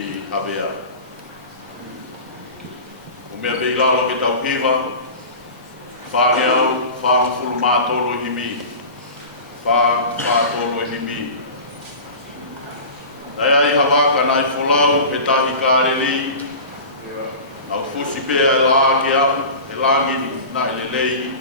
i Avea. O mea beilalo ke tau piwa, whāngeau, whāngfulu mātolo i himi, whātolo i himi. Ai ai hawaka nai wholau e tahi kāreli, au fusi pēa e lāke au, e langini na e lelei.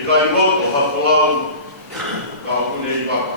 E kai moto hapulau ka kune i waka.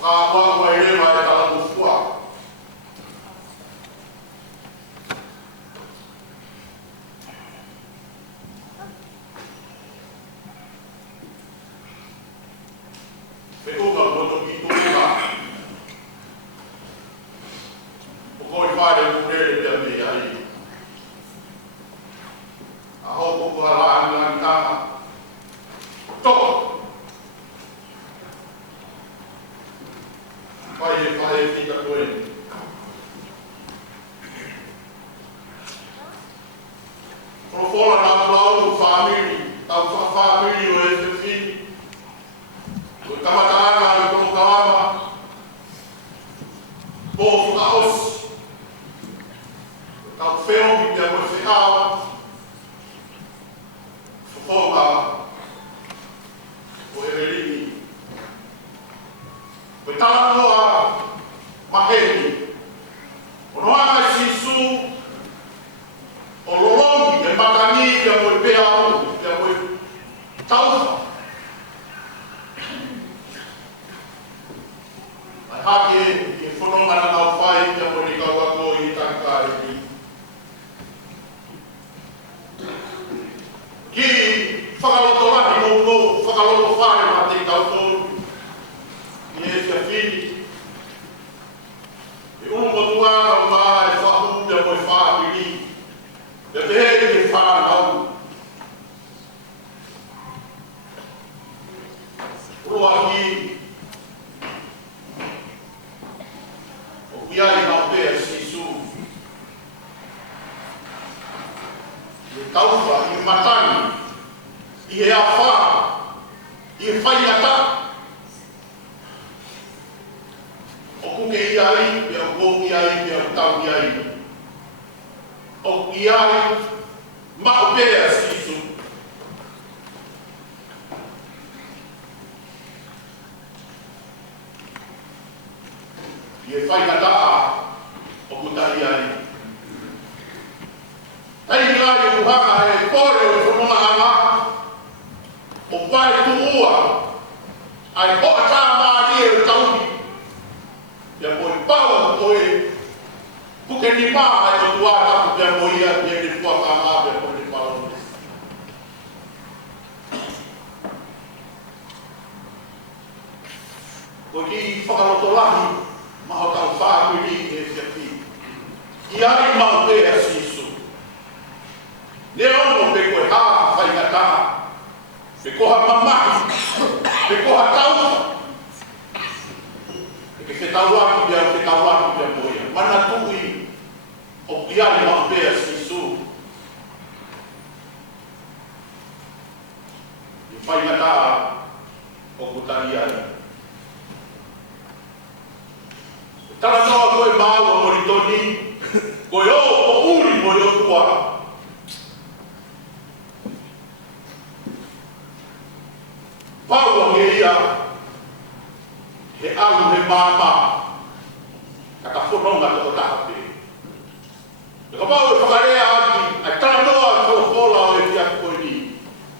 Kwa kwa ele vai kala kufua ta koe. Profola na lau family, tau family o e te fini. Koe kamataanga e kono kaama. Pō whakaos. Tau wheo ki pia koe wheawa. Whonga. Koe e ringi. Koe tala noa maheni. Ono anga sisu. O lolongi e matani pia koe pea o. Pia koe tauwha. Ai hake e whanonga na nau whai pia koe ni kauako i taka e ni. Ki whakaloto rahi no whakaloto whare ma te kautoru. I e fia whini. E umo tuanga maa e whahu pia koe whāpiri. E te hei e whānau. Roa ki. O iai nau pēr sisu. I tauwha, i matani, i e awha, i e whaiata. O kuke i ai, pia o kōki ai, pia o tau i ai. O i ai, mao pēr sisu. I e whaiata o kutai ai. Ai ngai o hanga e kore o whanonga anga. O wai tuua. Ai hoa tā maari e tauni. Ia koe paua koe. Puke ni maa ai o tua tapu pia moia. Ia ni pua ka maa pia koe ni paua. Koe ki whakaroto lahi. Maho tau whākui ni e whiaki. I ai mau pēa sisu. Ne ono pe koe hā whaingata, pe koha mamahi, pe koha tauha. E ke tau aku pia moia. Mana tui o piani mau pēa sisu. I whaingata o kutari ai. Tala noa koe māua moritoni, koe o uri moi o tua. Paua he ia, he alu he māma, kaka whanonga toko tahape. E ka pau e whakarea aki, ai tala noa tō whola o e kia koe ni.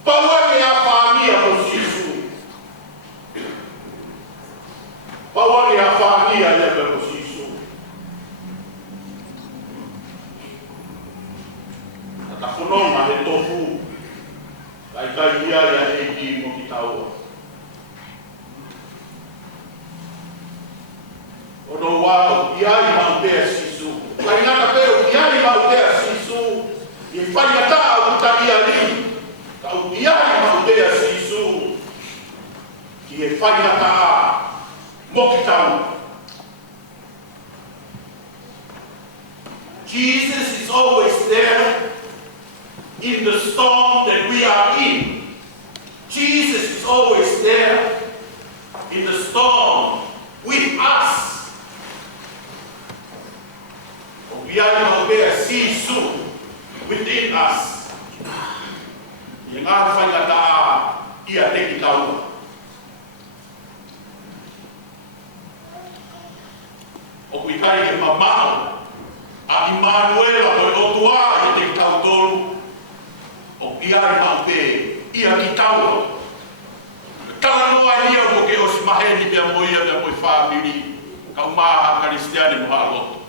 Paua ke a whānia mo sisu. Paua ke a whānia ia pe mo sisu. Kaka whanonga he tofu. Kai kai ia ia e ki mo ki taua. Ono wao, iai mau pēr sisu. Kai ngata pēr, iai mau pēr sisu. I whaiata au utari ali. Kau iai mau pēr sisu. Ki e whaiata a mo ki taua. Jesus is always there. In the storm that we are in. Jesus is always there in the storm with us. We are there, sisu within us. I ngā whaingata ia teki taua. O kui kai e mamau a Immanuela hoi o tua i teki tau tolu. O iai mau te ia ki taua. Tala noa ia mo ke o si maheni pia moia pia moi whāpiri. Ka umaha Kristiani mo haloto.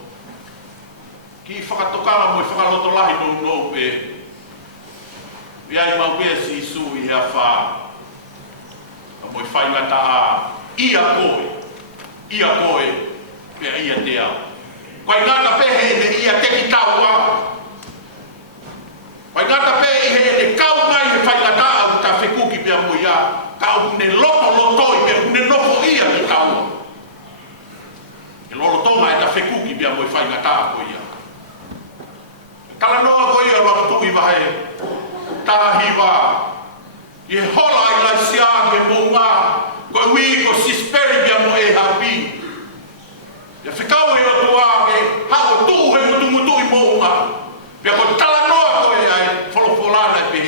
Ki whakatokala mo i whakaloto lahi no pe. Iai mau pia si isu i hea whā. Ka moi whaingata a ia koe pia ia te au. Koe ngata pehe ne ia teki taua. Pai ngata pe i he kau ngai he whaingata au ka whikuki pia moia. Ka au ne loto i pe ne nofo ia ki taua. E lolo bia mo fai ngata ko ia. Tala noa ko ia lo tu i vai. Tala hiva. Ye hola i la sia ke monga ko wi ko sisperi bia mo e hapi. Ya fikau e o tua ke ha o tu he mutu i monga. Bia ko tala noa ko e ai folofolana pe.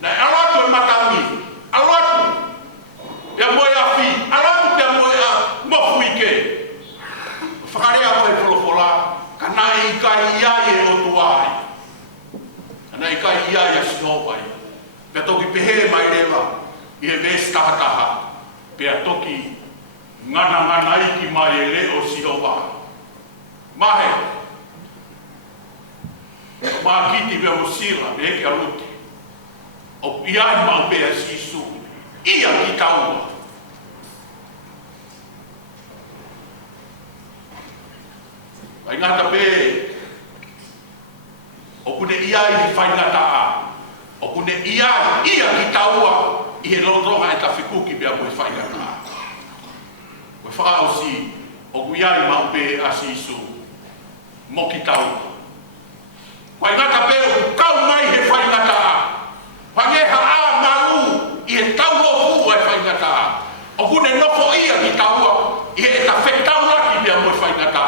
Na alatu e matami. Alatu. Bia mo e afi. Alatu bia mo e mofu ike. Fakarea ko e folofola. Kana i kai ia e o tua ai. Kana i kai ia e sino ai. Pea toki pehe mai rewa, i he vesi tahataha. Pea toki ngana iki mai e leo si owa. Mahe, maa kiti pea mo sila, me eke aluti. O iai mau pea sisu, ia ki taua. Ai ngata pe, o kune iai ki whaingata a. O kune ia ki taua i he lotonga e tawhikuki bea koe whaingata. Koe whakao si o kuiai maupe a sisu mo ki taua. Koe ngata peo kau mai he whaingata. Pangeha a mau i he taua fu e whaingata. O kune nofo ia ki taua i he tawhetau laki bea moe whaingata.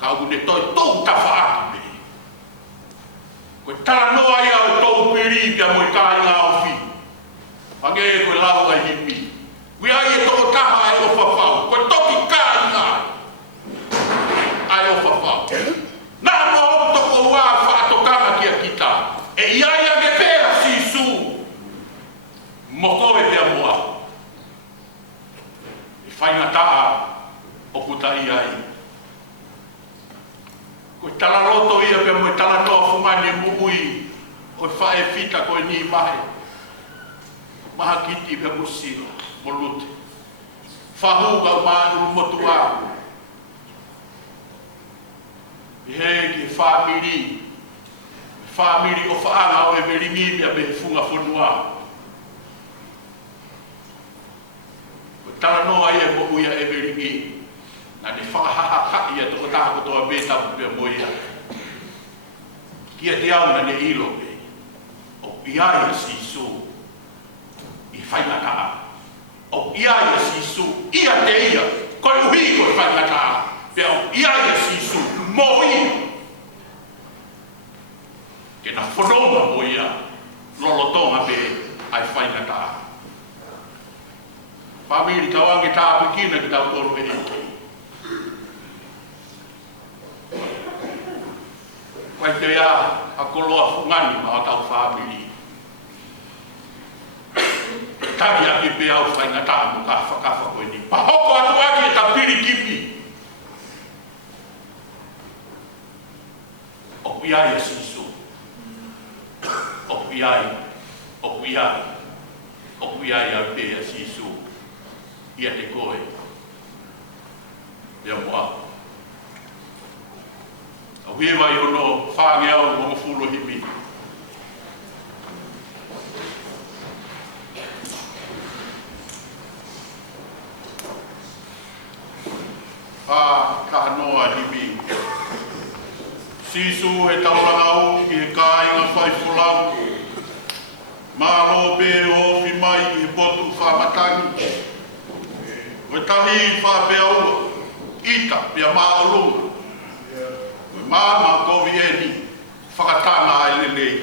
Ka kune toi tou tawhaaki me. Koe tala noa ia o tou piri pia moe kai ngā ofi. Pange e koe lau ai hipi. Kui ai e toko taha ai o whawhau. Koe toki kai ngā ai o whawhau. Nā mo toko wā whaatokanga kia kita. E iai ake pēra sisu. Mokoe pia moa. E whaingataa o putai ai. Koe tala roto ia pia moe tala toa fungani muui o whae fita koe ni mahe. Maha kiti pia musila, mo lute. Whahuga maanu motua. Hege whamiri. Whamiri o whaanga o e meringi pia me funga whanua. Koe tala noa ia mo uia e meringi. Na ni whakahaha ia toko taha kotoa beta pia moia. Kia te au na ne ilo pe. O iai a sisu. I whaingata. O iai a sisu. Ia te ia. Koe uhi koe whaingata. Pea o iai a sisu. Mo ia. Ke na whanoma mo ia. Lolotonga pe ai whaingata. Whamiri tawange tāpikina ki tau toro e eke. Wai te ia a koloa fungani ma o tau whamiri. Tari ake pe au whaingata mo ka whakafa koe ni. Pahoko atu ake e ta piri kipi. O iai a sisu. O iai. O iai. O iai a pe a sisu. Ia te koe. Ia moa. O hewa i ono whaange au mo fulo hipi. Ka noa hipi. Sisu he tauranga au i he kāinga whai fulau. Mālo be o fi mai i he potu whamatangi. Koe tahi whapea ua. Ita pia māolunga. Mama kovi e ni whakatanga ai lelei.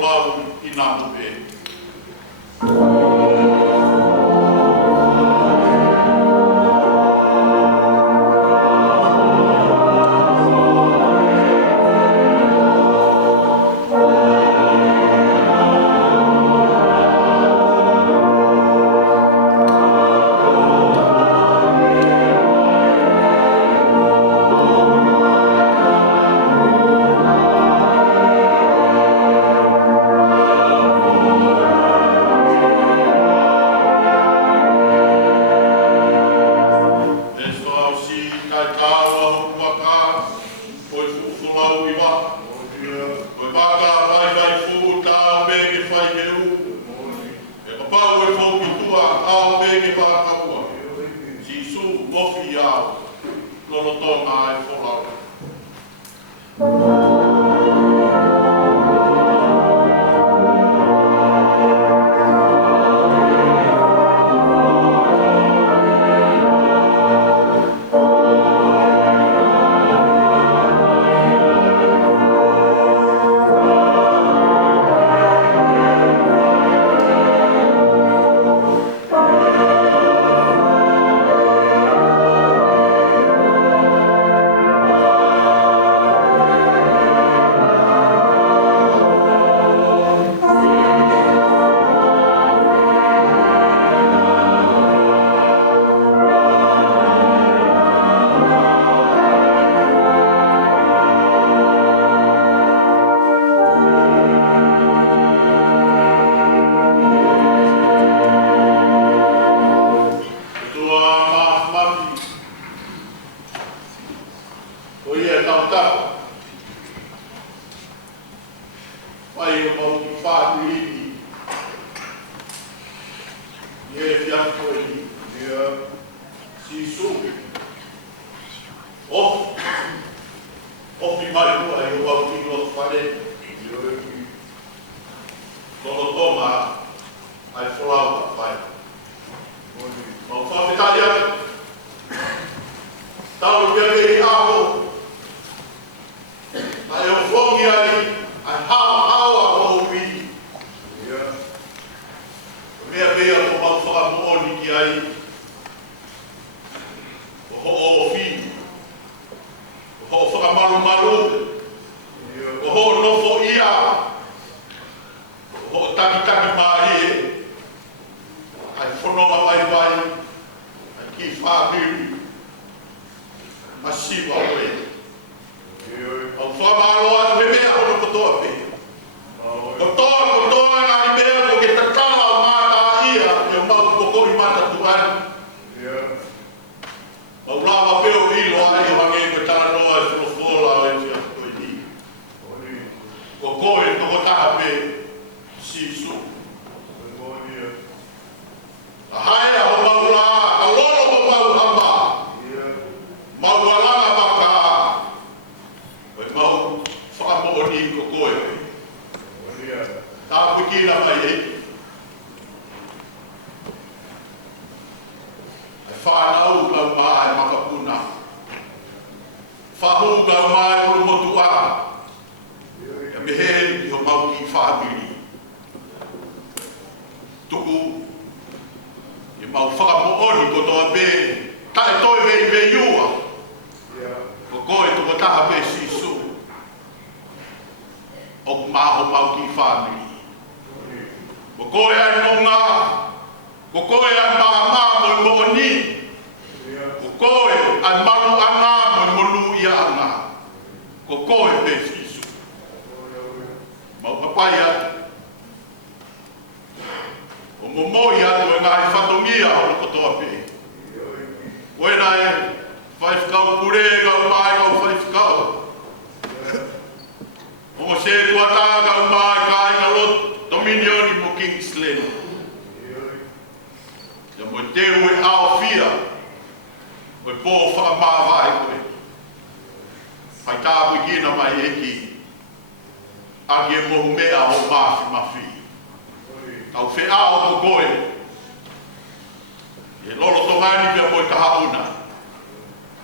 folau i nā mupe.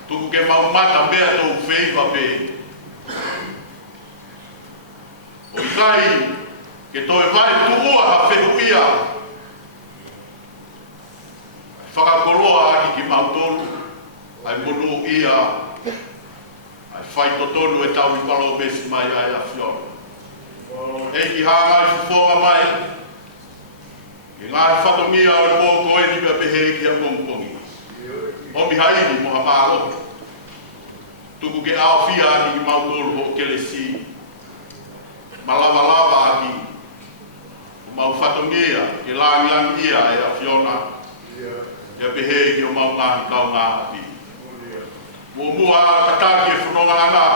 Tuku ke maumata mea tau wheiva pe. O i kai, ke toi vai tuua ha whehuia. Whakakoroa aki ki mautolu, ai monu ia, ai whai totonu e tau i palo mesi mai ai a whiona. E ki hanga i whuwonga mai, ki ngā whatomia o e mōko e ni mea pehe ki a mongpongi. O mi haini moha mālo. Tuku ke ao fia aki ki mautolu ho kele si. Malawa lava aki. Mau whatongia, ke langi ia e a whiona. Ia pehe ki o mau ngahi kau ngā api. Mua kataki e whanonga ngā.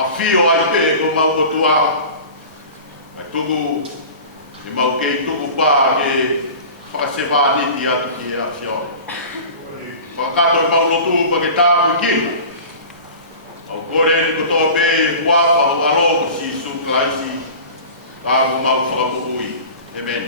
A whio ai pe ko mau otua. Ai tuku, e mau kei tuku pā ke whakasewāniti atu ki e a whiona. Whakato e mau lotu pa ke tāpu kino. Au kore ni koto pe huapa o alogo si suklaisi. Kāku mau whakapuhui. Amen.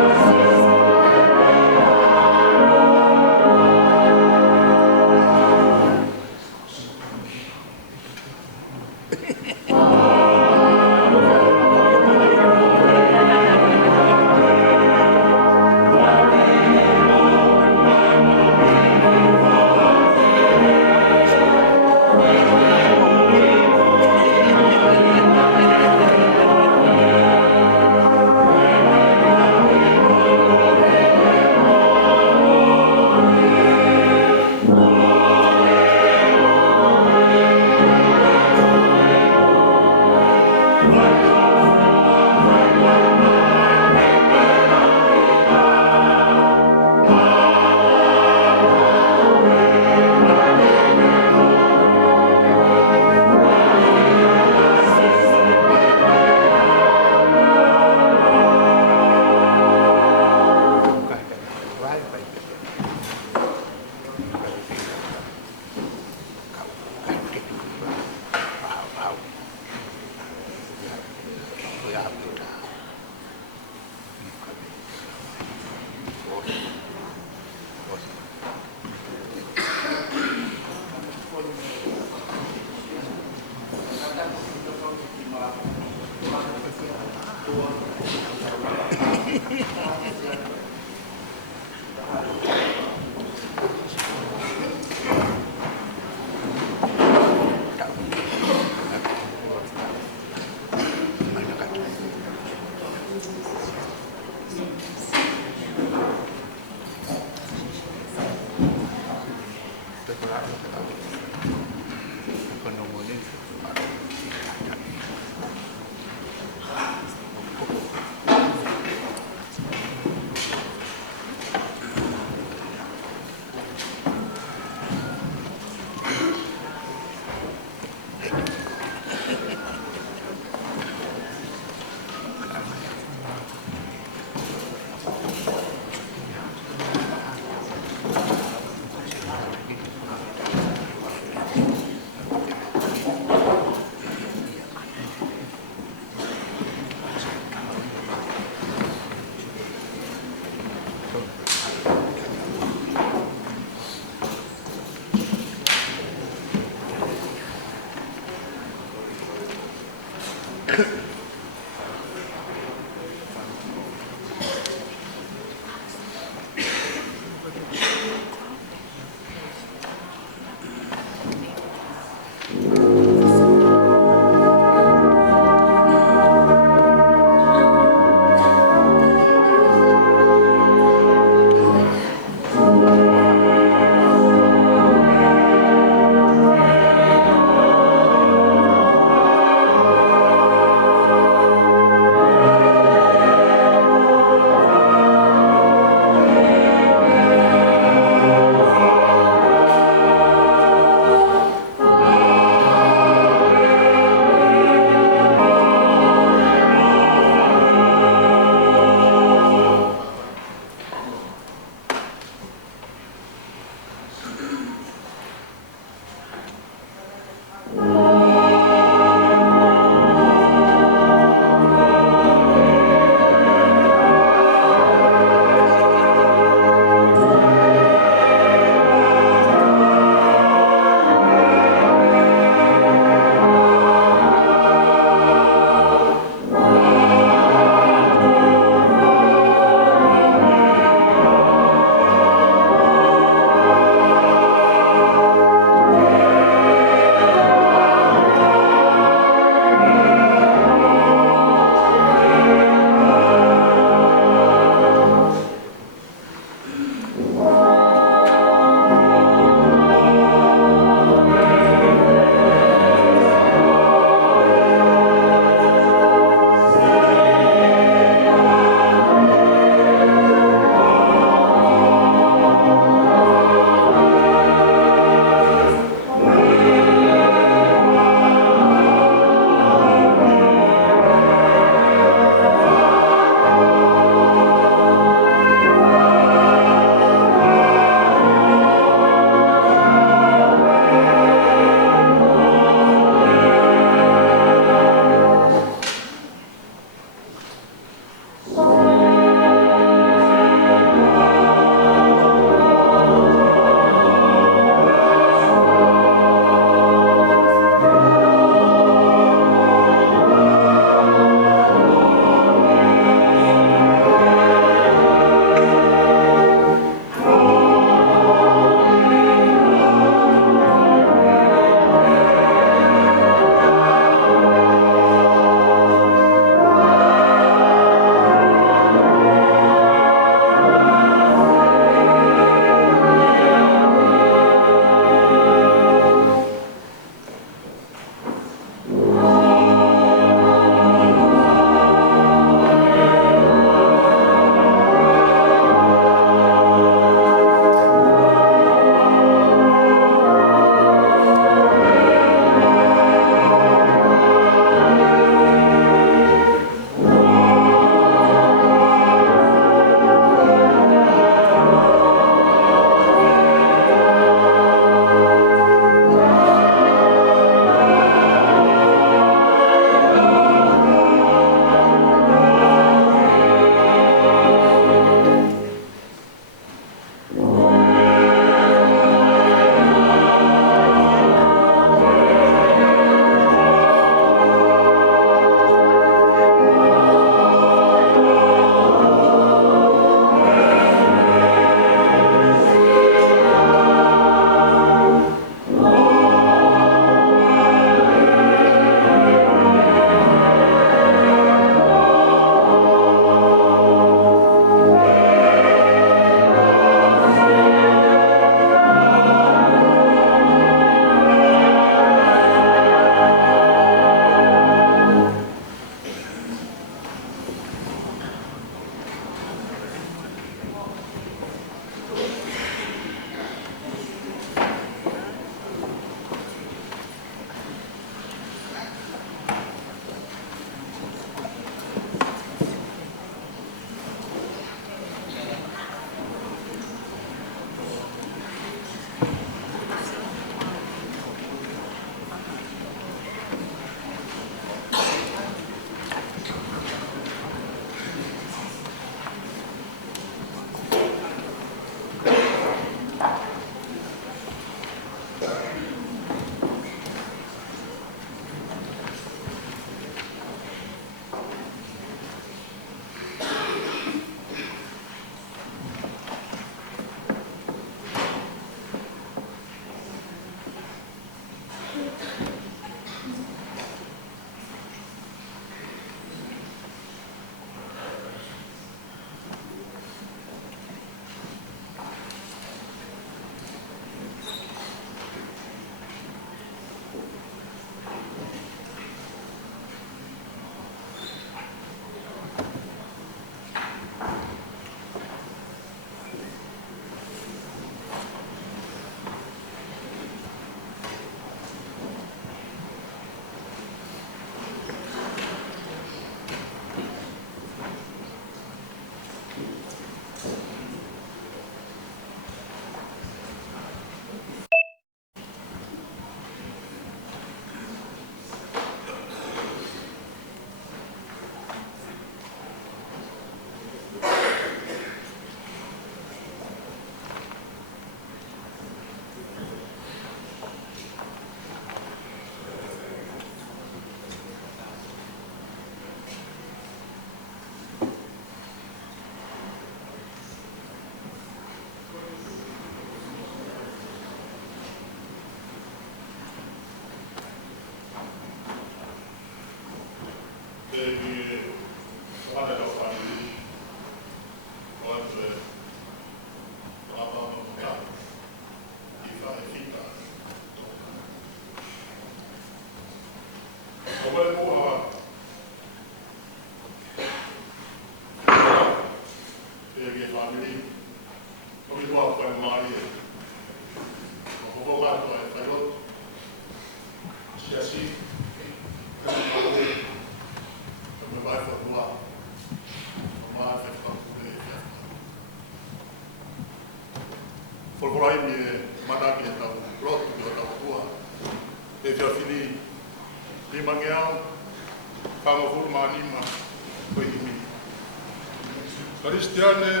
Cristiane,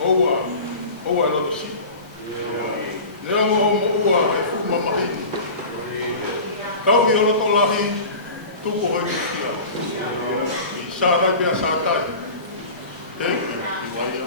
oa loto si. Nea mo oa e fu mamahini. Kau i ora to lahi, tuko hoi kia. I sātai pia sātai. Thank you, i waia.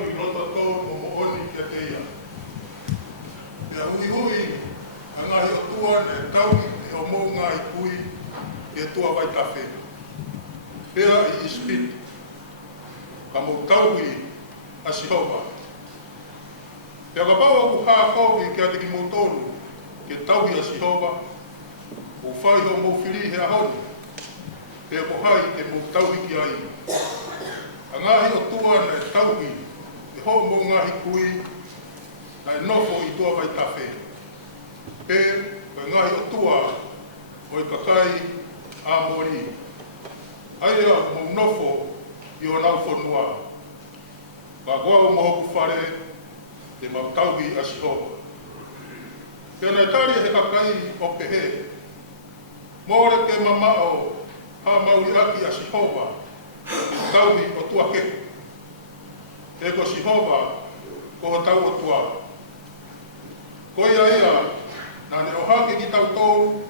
tau i roto tō mo oni kia te ia. Ia hui a ngahi o tua ne tau i o mō ngā i kui i tua vai tawhi. Pea i ispiti. Ka mō tau i a sihopa. Pea ka pau aku hā kowi kia te ki mō tōru ke tau i a sihopa. O whai ho mō whiri hea honi. Pea ko hai te mō tau i ki ai. A ngahi o tua ne tau i e ho mō ngahi kui na e nofo i tua vai tawhi. Pea ko ngahi o tua o i kakai a mōri. Aia mō nofo i o nau whanua. Ka goa o mohoku whare te mau tauhi a sihopa. Pea nei tari he kakai o pehe. Mōre ke mamao ha mauri aki a sihopa i tauhi o tua ke. E ko sihopa ko o tau o tua. Ko ia na ne o hake ki tau tōu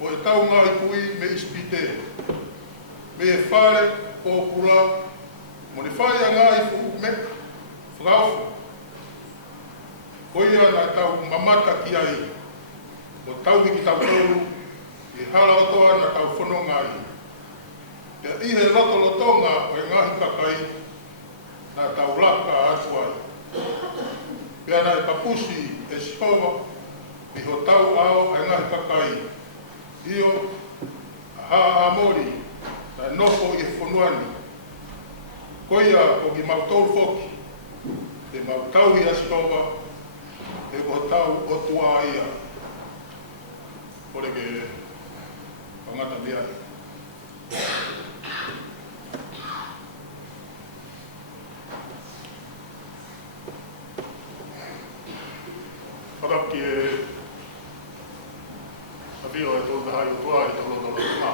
o e tau ngā i kui me ispite. Me e whare o pura, mo ne whai a ngā i fu me whakaufu. Koia na tau mamata ki ai, o tau ki tau tōru, i hala o toa na tau whono ngai. Te ihe roto lotonga o e ngahi kakai, na tau laka atu ai. Pea na e papusi e sihova, i ho tau ao e ngahi kakai. Io, a mori, na nofo i whonuani. Koia o ki mautau foki, te mautau i asitova, e ko tau o tua ia. Kore ke pangata mea. Whakaki e awhio e tō tahai o tua e tō loto ngā.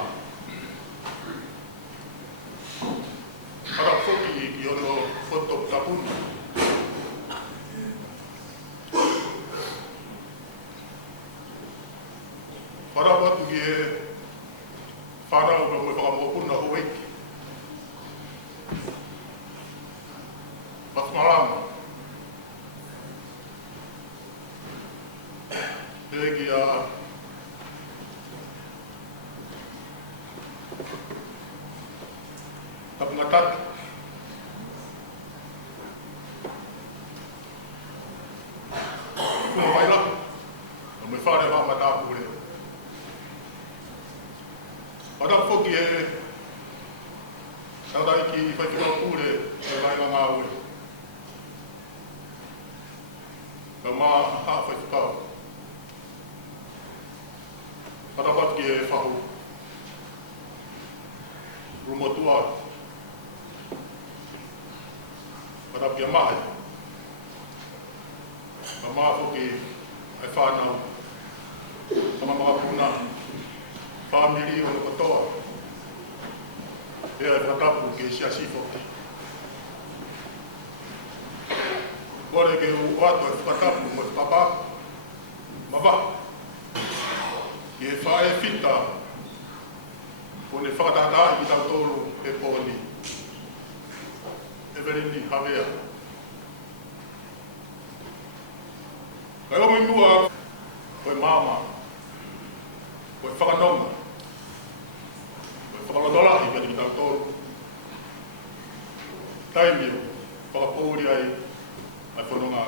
Hara whoki ki ono whoto tapuni. Hara watu ki e whanau ka mui whakamopuna ho eiki. Whakmarama. E ki a tapungataki. Kuna waila, na mui whare wa matapu re. Pada whoki e tautai ki i whaikura pūre e waila ngā ue. Ka mā hā whaikukau. Pada whatki e whahu. Rumotua. Pada ki a mahe. Ka mā whoki e whanau. Ka mga puna. Whamiri o no katoa. Pea e whatapu ke sia sifoki. Kore ke u ato e whatapu mo e papa. Mawa. Ki e whae whita. Ko ne whakatata i tau tōru e pōni. E verini hawea. Kai o minua koe mama. Koe whakanonga. Whakalotola i pēti ki tau tōru. Taimio, whakapōri ai whanonga.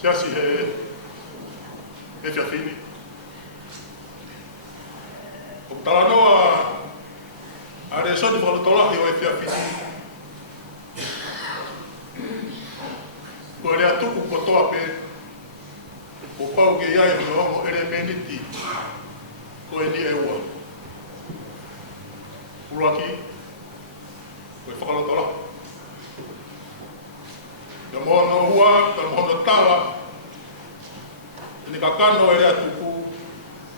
Siasi he whiawhini. O talanoa a re soni whakalotola i o e whiawhini. Ko rea tuku kotoa pe, o pau ke iai o ongo ere meniti, ko e ni e ua. Uraki, ko e whakalotola. Ka mohono ua, ka mohono tawa, e ni ka kano e rea tuku,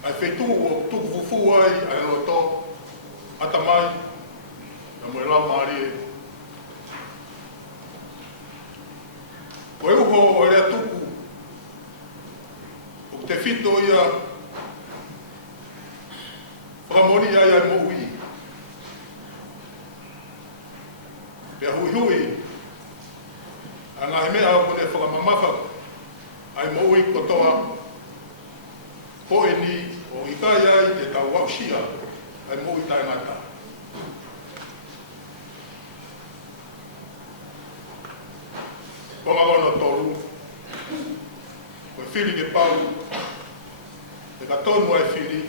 ai whetu o tuku fufu ai, ai roto, atamai, ka mo e lau maari e. Ko e uho o rea tuku, o te whito ia, whakamoni ai ai mo ui. Pea hui hui, a ngā he mea ko te whakamamafa, ai mo ui kotoa, ko e ni o i kai ai te tau wausia, ai mo i tai ngata. Ko ngā wana tolu, ko e whiri ke pau, e ka tonu ai whiri,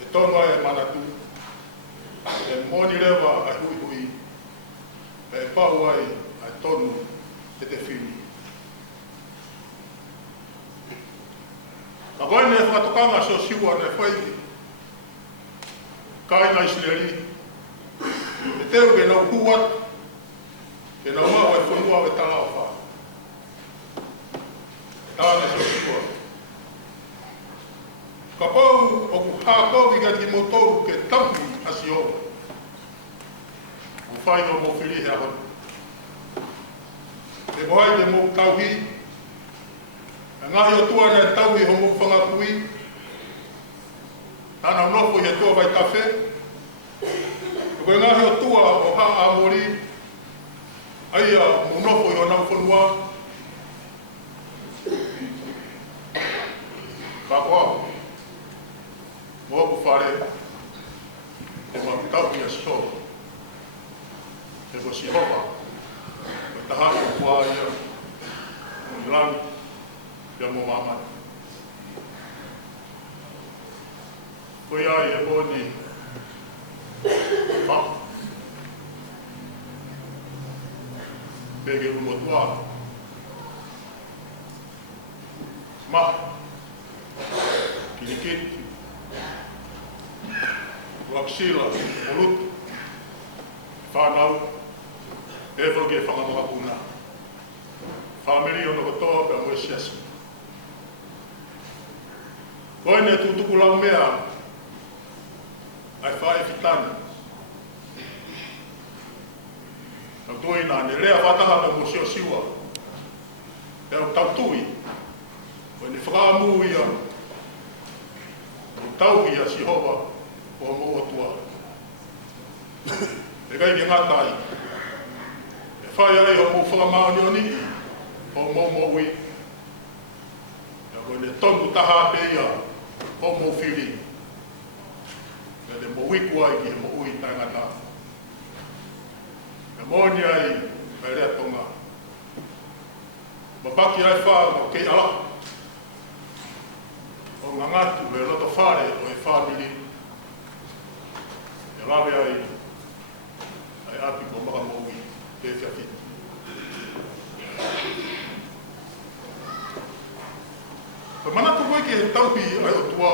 e tonu ai e manatu, e moni rewa ai hui hui, e pau ai tonu e te whiri. Ka koe ne whatukanga so siwa ne whai, kai nai sineri, e teo ke nau kuat, ke nau mau e whanua e tala o wha. Tāne so siwa. Ka pau o ku hākau i gati motoru ke tampi asi o. O whai o mo whiri hea honu. E mohai te mou tauhi, e ngahi o tua nei tauhi ho mou whangapui, tāna unofo i he tua vai tawhe, e koe ngahi o tua o ha a mori, aia mou unofo i o nau whanua, ka koa, mo oku whare, e mau tauhi a so, e ko si hopa, tahaki o kua ia, o lau, ia mo mamai. Koe ai e moni, wha, pege umotua, ma, kinikiti, waksila, olutu, whanau, Evo ke whangamaka puna. Whamiri ono kotoa pia moe siasu. Koe ne tutuku lau mea, ai whae fitani. Nau tuina, ne rea whataha pe mo sio siwa. Pea tau tui. Koe ni whakamu ia. O tauhi a Sihova o mo otua. E kai ki ngatai. Whai ai ho mou whakamaoni oni, ho mou moui. Ia koe ne tonu taha pe ia, ho mou whiri. Ia ne moui kuai ki he moui tangata. Ia moni ai, mai rea tonga. Mapaki ai wha, o kei ala. O ngangatu, e roto whare o e whamiri. Ia lawe ai, ai api ko maka moui. Koe manatu koe ki he taupi ai o tua.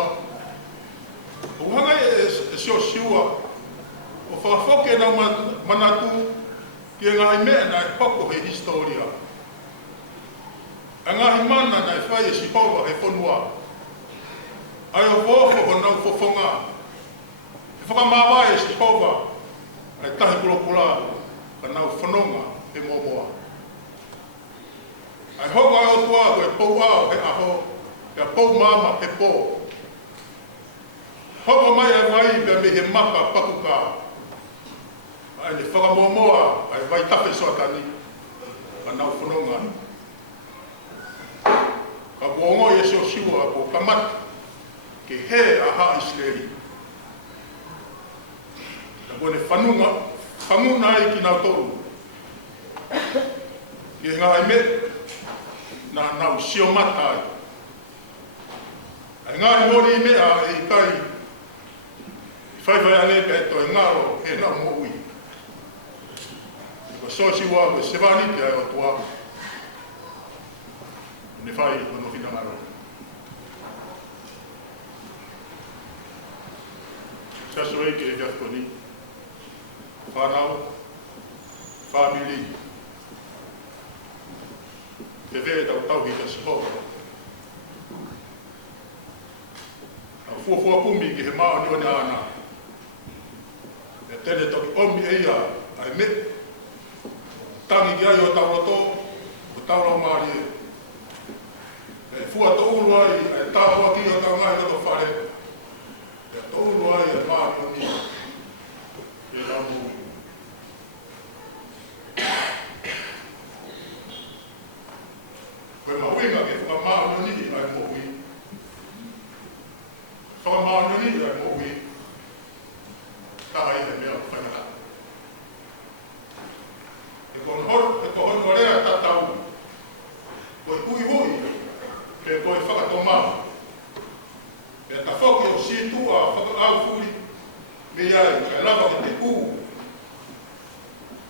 O hanga e sio siua. O whaafoke nau manatu ki e ngahi mea na e poko he historia. A ngahi mana na e whai e Sihova he whanua. Ai o wofo o nau fofonga. E whakamawa e Sihova. Ai tahi kulokula. Ka nau whanonga e momoa. Ai hoko ai o tua koe pou ao he aho, pia pou mama he pō. Hoko mai ai mai pia me he maka pakuka. Ai ne whakamomoa, ai vai tape soa tani, ka nau whanonga. Ka buongo i e seo siwa ko kamati, ke he aha Israeli. Ka koe ne whanunga, whanguna ai ki nau toru. I ngā me, nā nau sio mata ai. Ai ngā mori mea e i kai, whaiwhai ane pe to e ngaro he nau moui. I ko sosi wā koe sewani te ai o tua. Ne whai ono whina ngaro. Saso e ke e whiafkoni. Whanau, family, te vea tau tauhi te Sihova. A fuafua pumi ki he maa nione ana. E tene toki omi eia, ai me, tangi ki ai o tau roto, o tau rau maari e. E fua to ulu ai, ai tāua ki o tau ngai toto whare. E to ulu ai, ai maari o ni. E ramu. whainga. E ko hon morea tatau. Ko i hui hui, ke ko i whakatomau. E ta whoki o si tua whakakau furi, me iai, ka lava ke te u.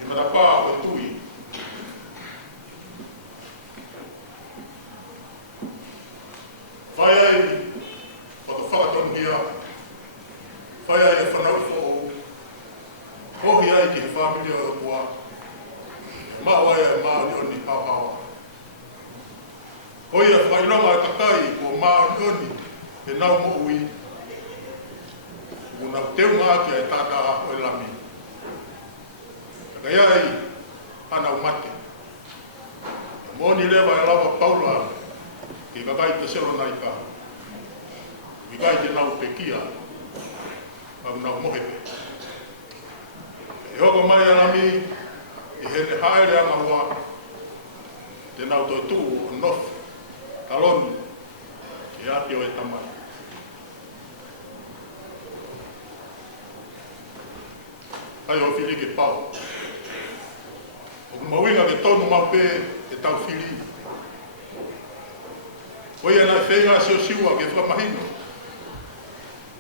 E matapā o tui. Whai ai, whakatonu hia, whai ai e whanau who'o, hohi ai ki he whamiri o kua, mawai ai maonioni hauhawa. Hoi e whainonga e takai o maonioni e nau mo ui, o nau teu ngāki ai tātā o e lami. Kai ai, ana umate. Moni lewa e lawa paula, ki kakai te sero nai ka. Ki kai te nau pekia, au nau mohepe. E hoko mai alami, i hene haere anga hua, te nau toi tū o nofu, talonu, e ati o e tamai. Ai o whiri ke pau. O mawinga ke tonu mau pē e tau whiri. Oi ana e whenga sio siua ke whakamahino.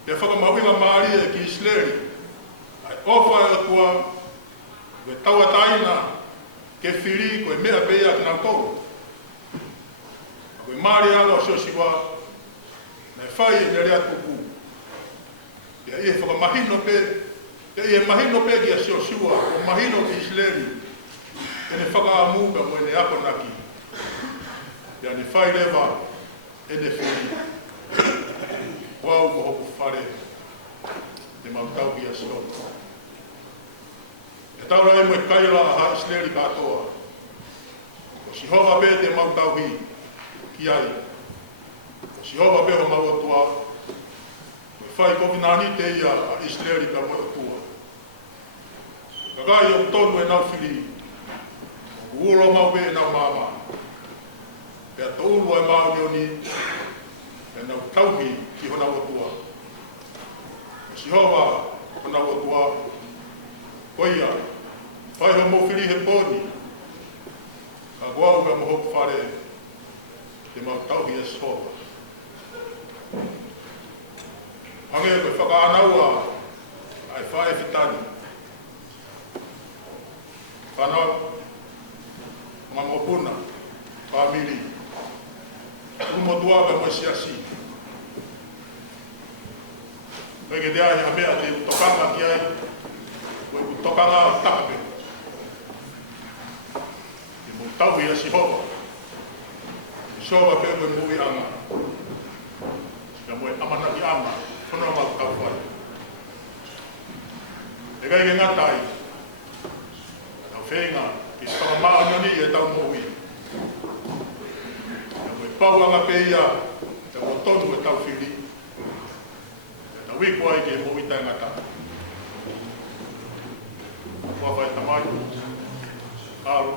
Ke whakamawinga maari e ki Isleri. Ai ofa e kua ke taua taina ke whiri ko e mea pēia ki nau kou. Koe maari anga o sio siua na e whai e nere atu ku. Ia e whakamahino pē, e mahino pē ki a sio siua, o mahino ki Isleri. E ne whakaamuka mo e ne ako naki. Ia ne whai rewa e ne whiri. Wau mo hoku whare. Te mautau ki a sio. E taura e mo e kaila a ha Isleri katoa. O si hova be te mautau hi ki ai. O si hova be ho mauatua. Me whai kovinani te ia a Isleri ka mo e tua. Kakai o tonu e nau whiri. Uolo mau be nau mama. Pea toulu e mau nioni. E nau tauhi ki hona watua. O si hoa hona watua. Koia. Whai ho mo whiri he poni. Ka guau ka mo hoku whare. Te mau tauhi e soha. Hange koe whakaanaua. Ai whae whitani. Whanau. Mamopuna, famili, umo tuaga mo siasi. Mege de ai hamea te utokanga ki ai, koe utokanga takape. Te mo tauhi a Sihova. Sihova pe koe mui anga. Ka mo e amana ki ama, kono mau tau whai. E kai ke ngatai, tau whenga, ki whakamaanani e tau moui. Ia koe pauanga pe ia, te o tonu e tau whiri. E tau wiko ai ki e moui tangata. Kua whai tamai, alo,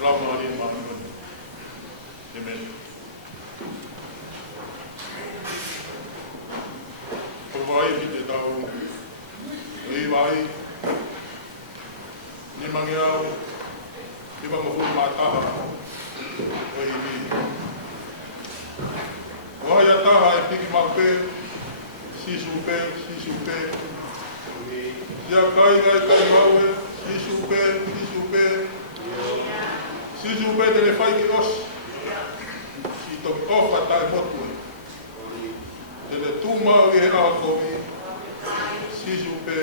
rau maari e maanani. Amen. Ko vai ki te tau, e vai, ni mangiau, ni mamuhu mataha, o hivi. Wahai ataha e piki mape, sisu pe. Ia kai maue, sisu pe. Sisu pe te le whai ki os. I toki ofa tae motu. Te le tūmau i he awa komi, sisu pe.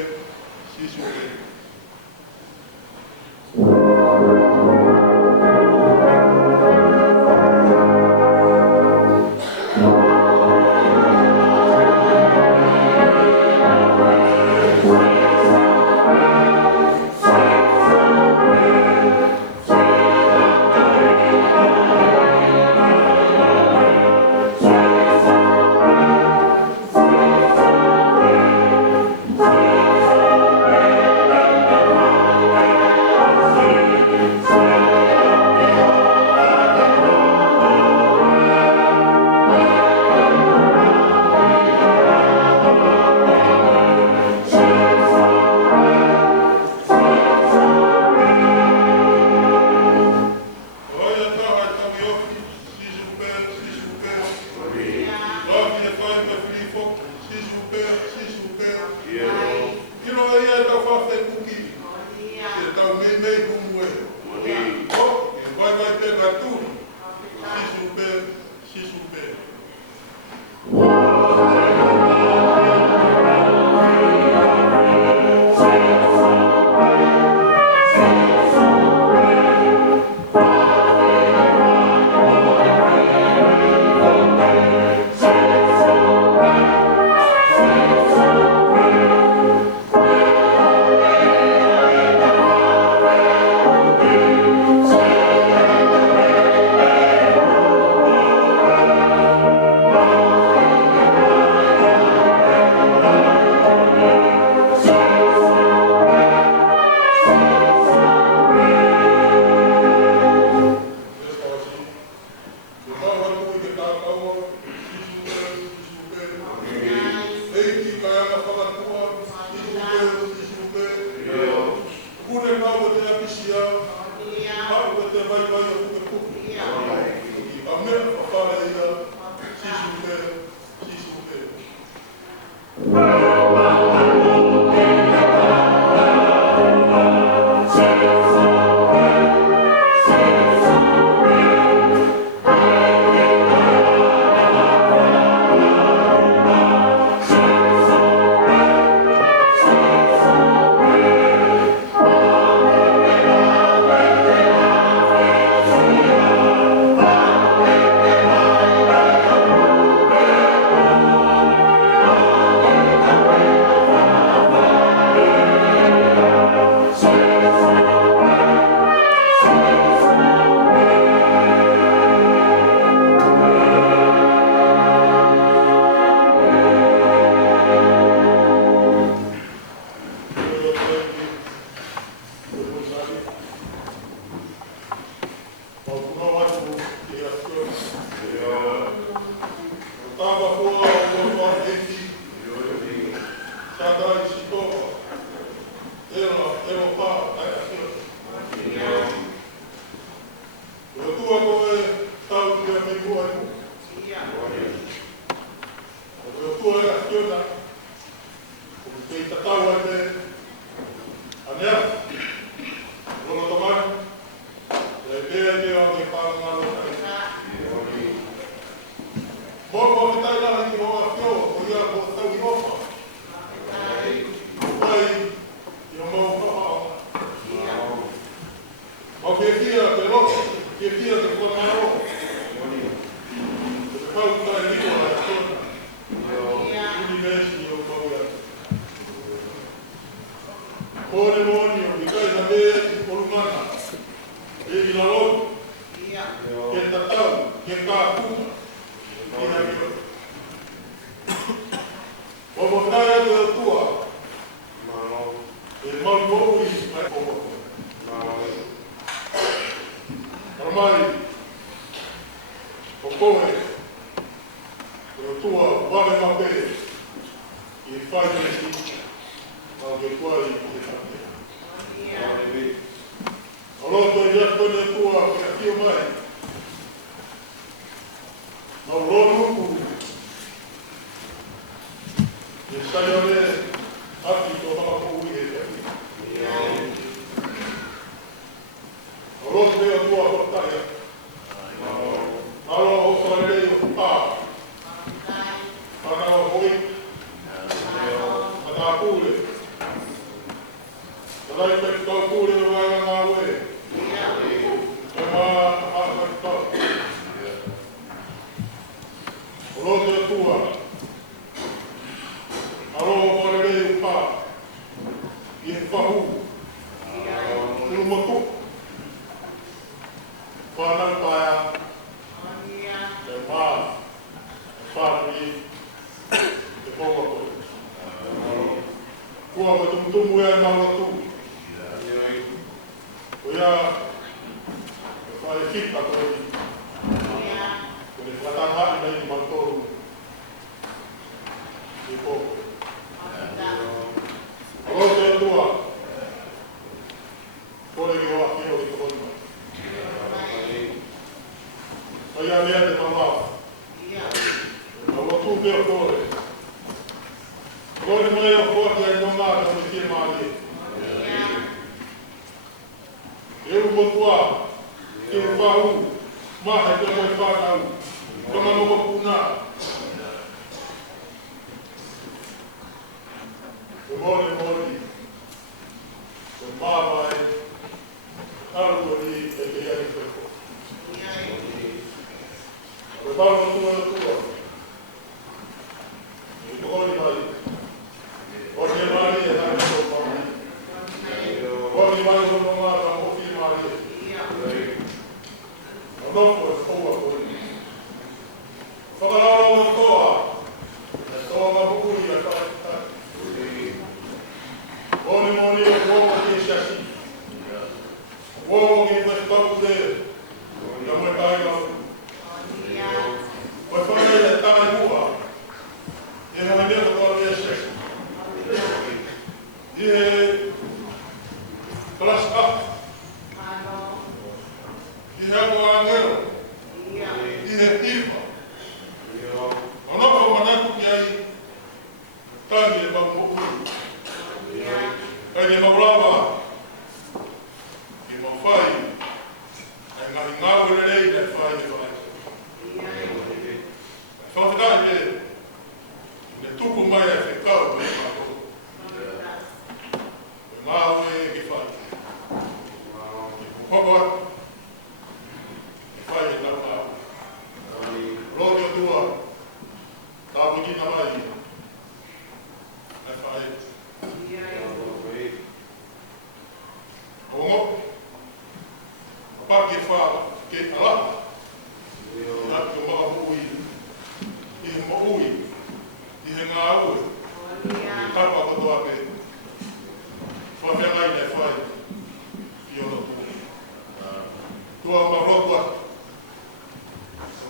tua marotua.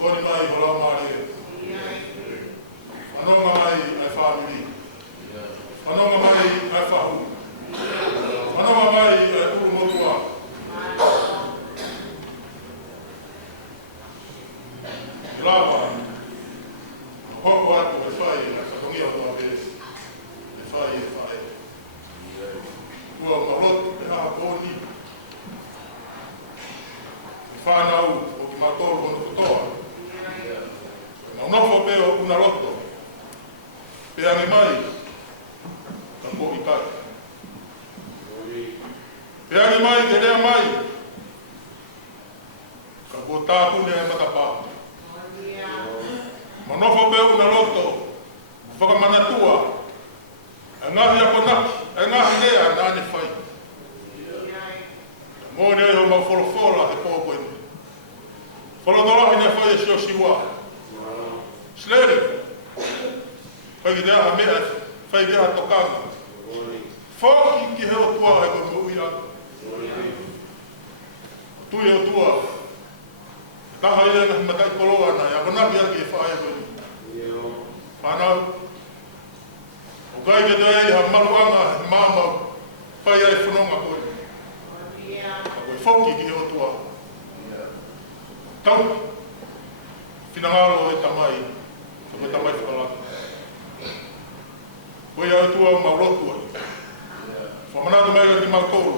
Koni mai hola mare. Anonga mai ai family. Anonga mai ai fahu. Anonga mai ai uru motua. Lava. Hoko atu e whai, a whakongia toa pere. E whai, e whai. Ua marotu pe haa kōni. E whanau o ki mātoro hono kutoa. Nau nofo peo una roto. Pe ange mai, ka ko i kai. Pe ange mai, te rea mai, ka ko tāpune e matapā. Manofo peo una roto, whakamanatua, e ngahi a konaki, e ngahi lea nāne whai. Mōne e o mau wholofora he pōkoeni. Wholodolahi ne whai e sio siwa. Sleri, kai ki te aha mea, whai te aha tokanga. Whaki ki heo tua e koe mui atu. Tui o tua, taha ia ngahi matai koloa na, ia konaki aki e whae koe. Whanau. O kai ke te ei ha maruanga he māma whai ai whanonga koe. A koe whauki ki heo tua. Tau. Whinangaro e tamai. Koe tamai whakalaka. Koe au tua o maurotua. Whamanatu mai ka ki mautoro.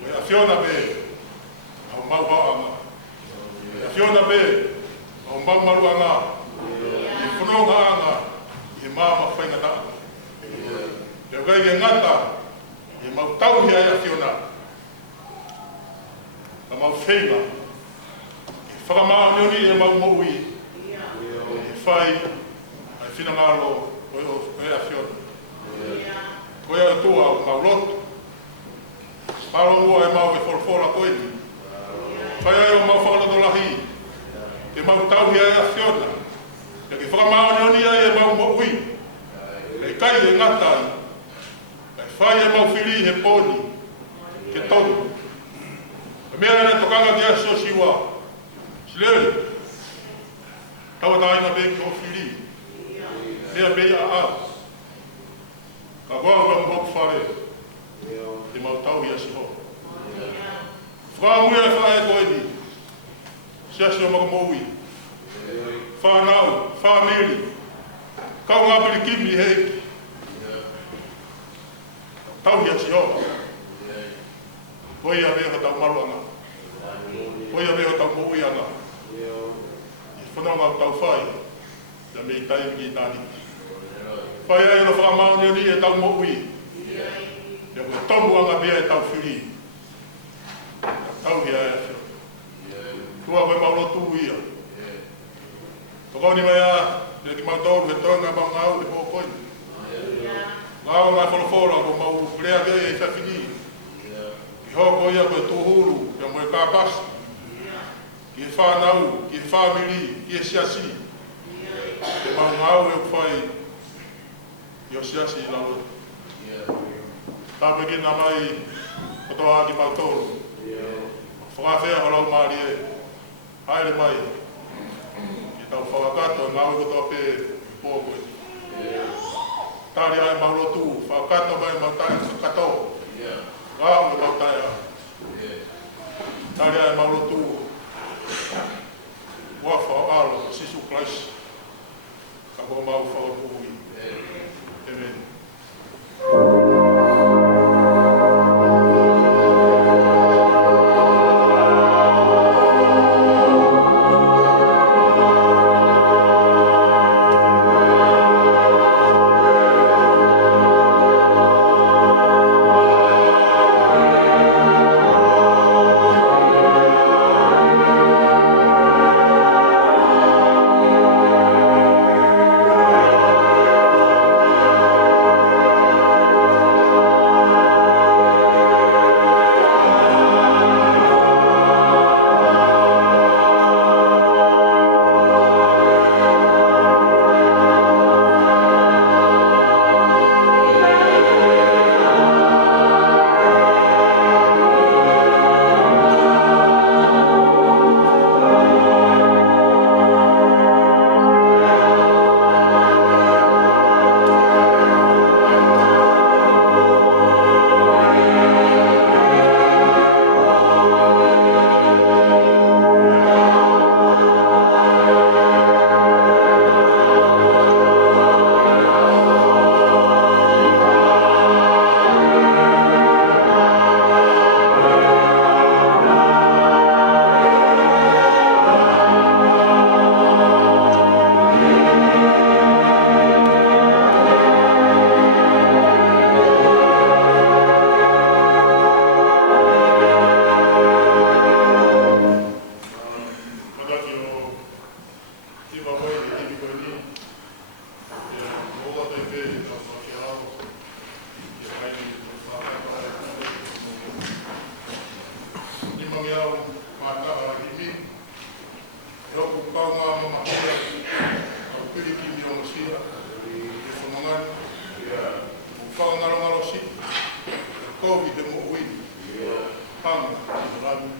Koe a whiona be. Au mau haanga. A whiona be. Au mau maruanga. I whanonga anga. I māma whainga tā. Te kai ke ngata. I mau tauhi ai a whiona. Ka mau whainga. I whakamaa neoni e mau moui. I whai. Ai whinangaro. Koe a whiona. Koe a tua o mau lotu. Paro ua e mau e wholofora koe ni. Whai ai o mau whakalotolahi. Te mau tauhi ai a whiona. Te ki whakamao neoni ai e mau moui. E kai e ngata ai. E whai e mau whiri he pōni. Ke tonu. E mea ene tokanga ki a so siwa. Sileri. Tawa taina be ki o whiri. Mea be a au. Ka wau ka mhoku whare. Te mau tau i a siho. Whakamui e whae koe ni. Siasi o maka moui. Whanau, whamiri, kau ngāpiri kimi heiki. Tau hi a sihoa. Koe a mea ka tau maruanga. Koe a mea ka tau moui anga. I whanau tau whai. Ia mei taimi ki tāni. Whai ai ro whakamau neoni e tau moui. Ia koe tomu anga mea e tau whiri. Tau hi a e whiri. Tua koe maurotu ia. Tokoni mai a, te ki mautoru he toanga mau ngau te pōkoini. Ngau mai wholofora ko mau rea kei e whawhini. Ki hoko ia koe tūhuru, ia moe kāpasi. Ki e whanau, ki e whamiri, ki e siasi. Te mau ngau e whai i o siasi i lau. Tāpe ki nā mai kotoa ki mautoru. Whakawhea ho lau maari e. Haere mai. Tau whakakato e ngāwe kotoa pē pōkoe. Tāri ai maurotu, whakakato mai mautai kato. Ngāwe mautai a. Tāri ai maurotu. Wafa alo, sisu Christ. Ka kua mau whakakui. Amen. kovi te mo wini. Panga, rami.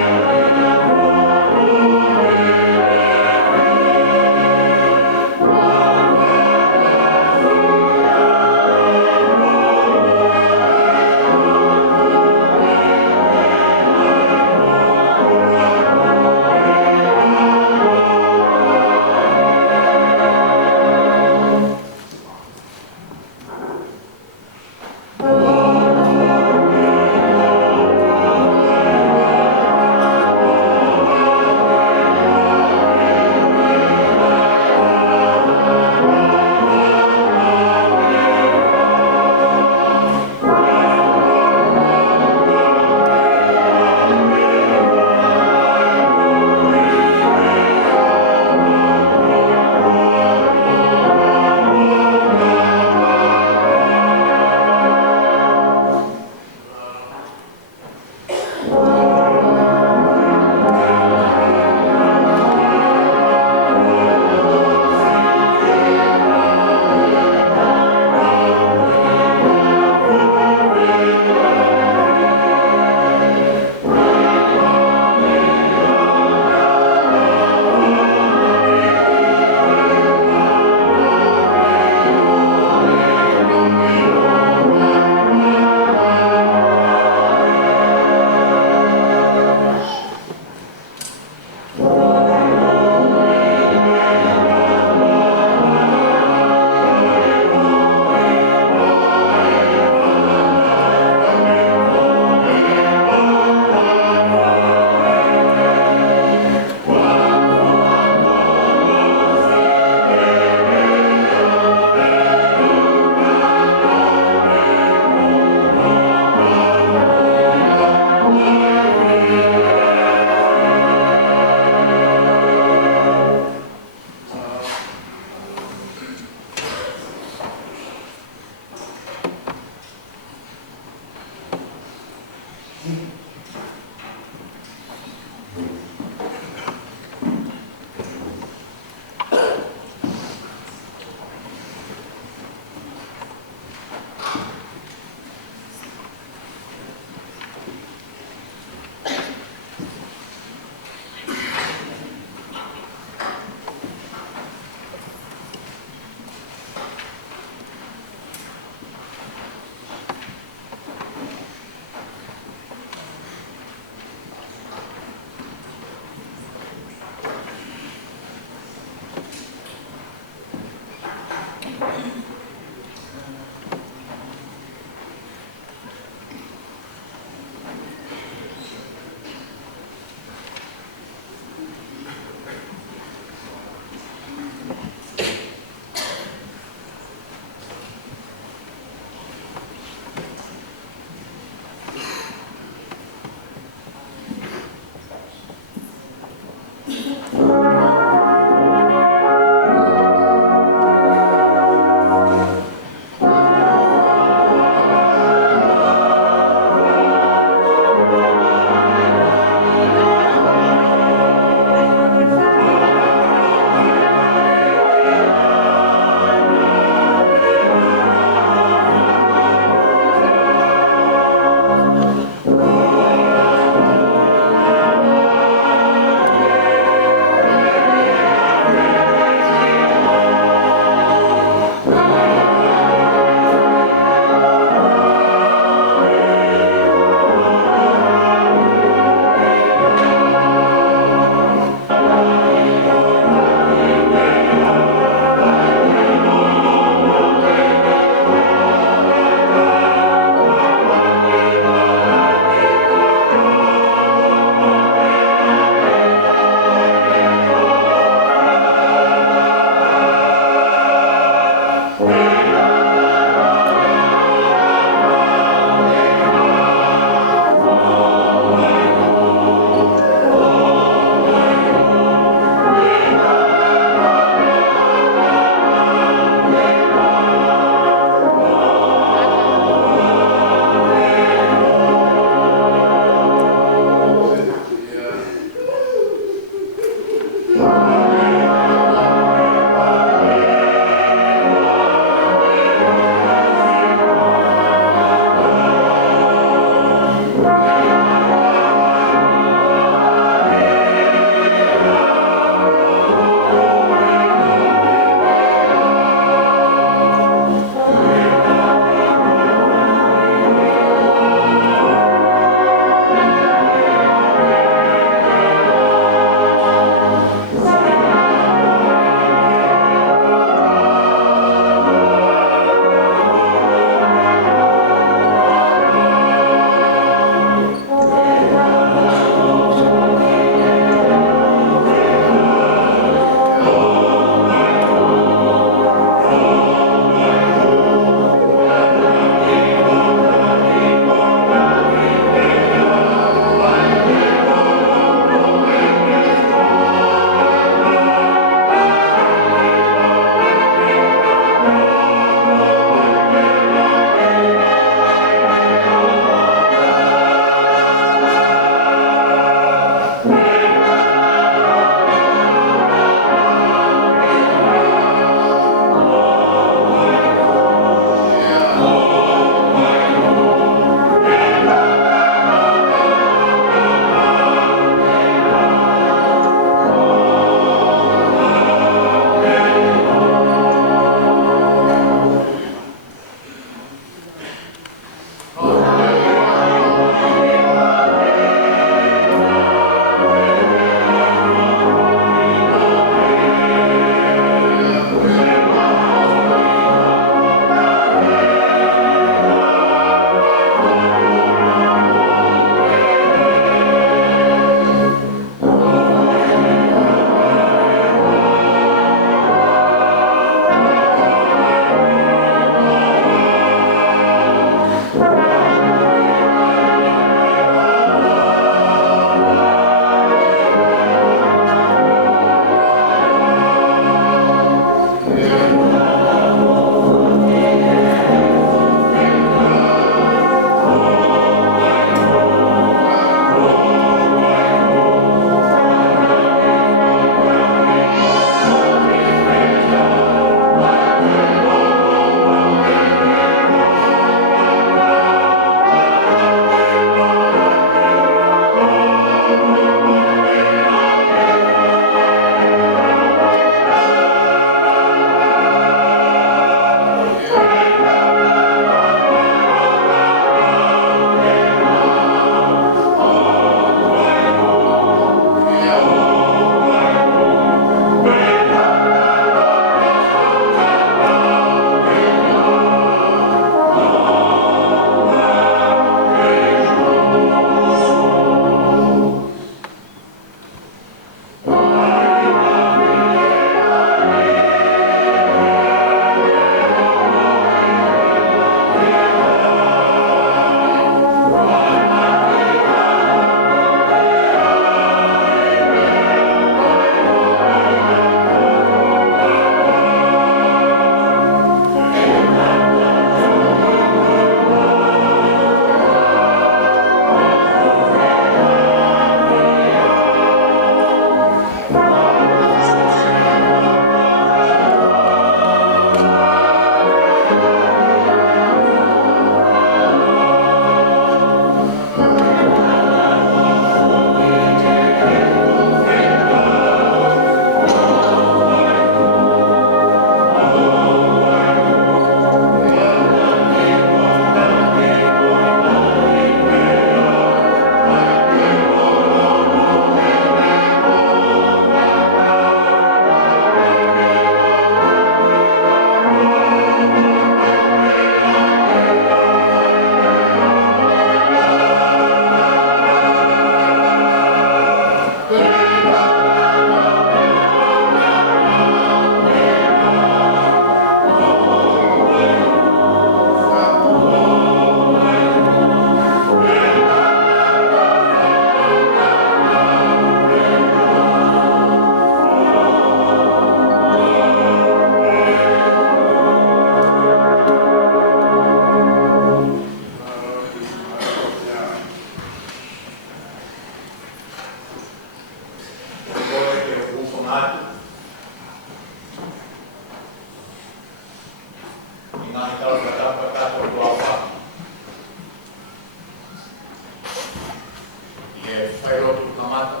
whai rotu kamata.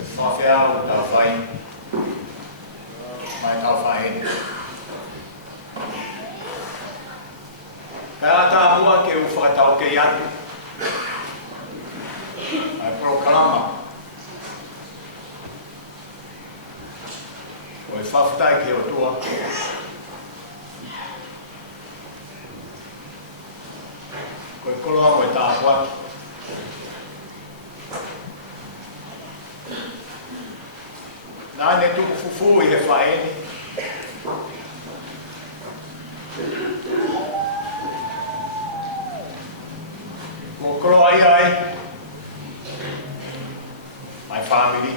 E whawhiao tau whai. Mai tau whai. Kai ata mua ke u whakatau ke atu. Ai proklama. O e whawhitai ke o tua. Koe koloa koe tāpua. Nā ne tuku fufu I he whaeni. Ko koloa I ai. My family.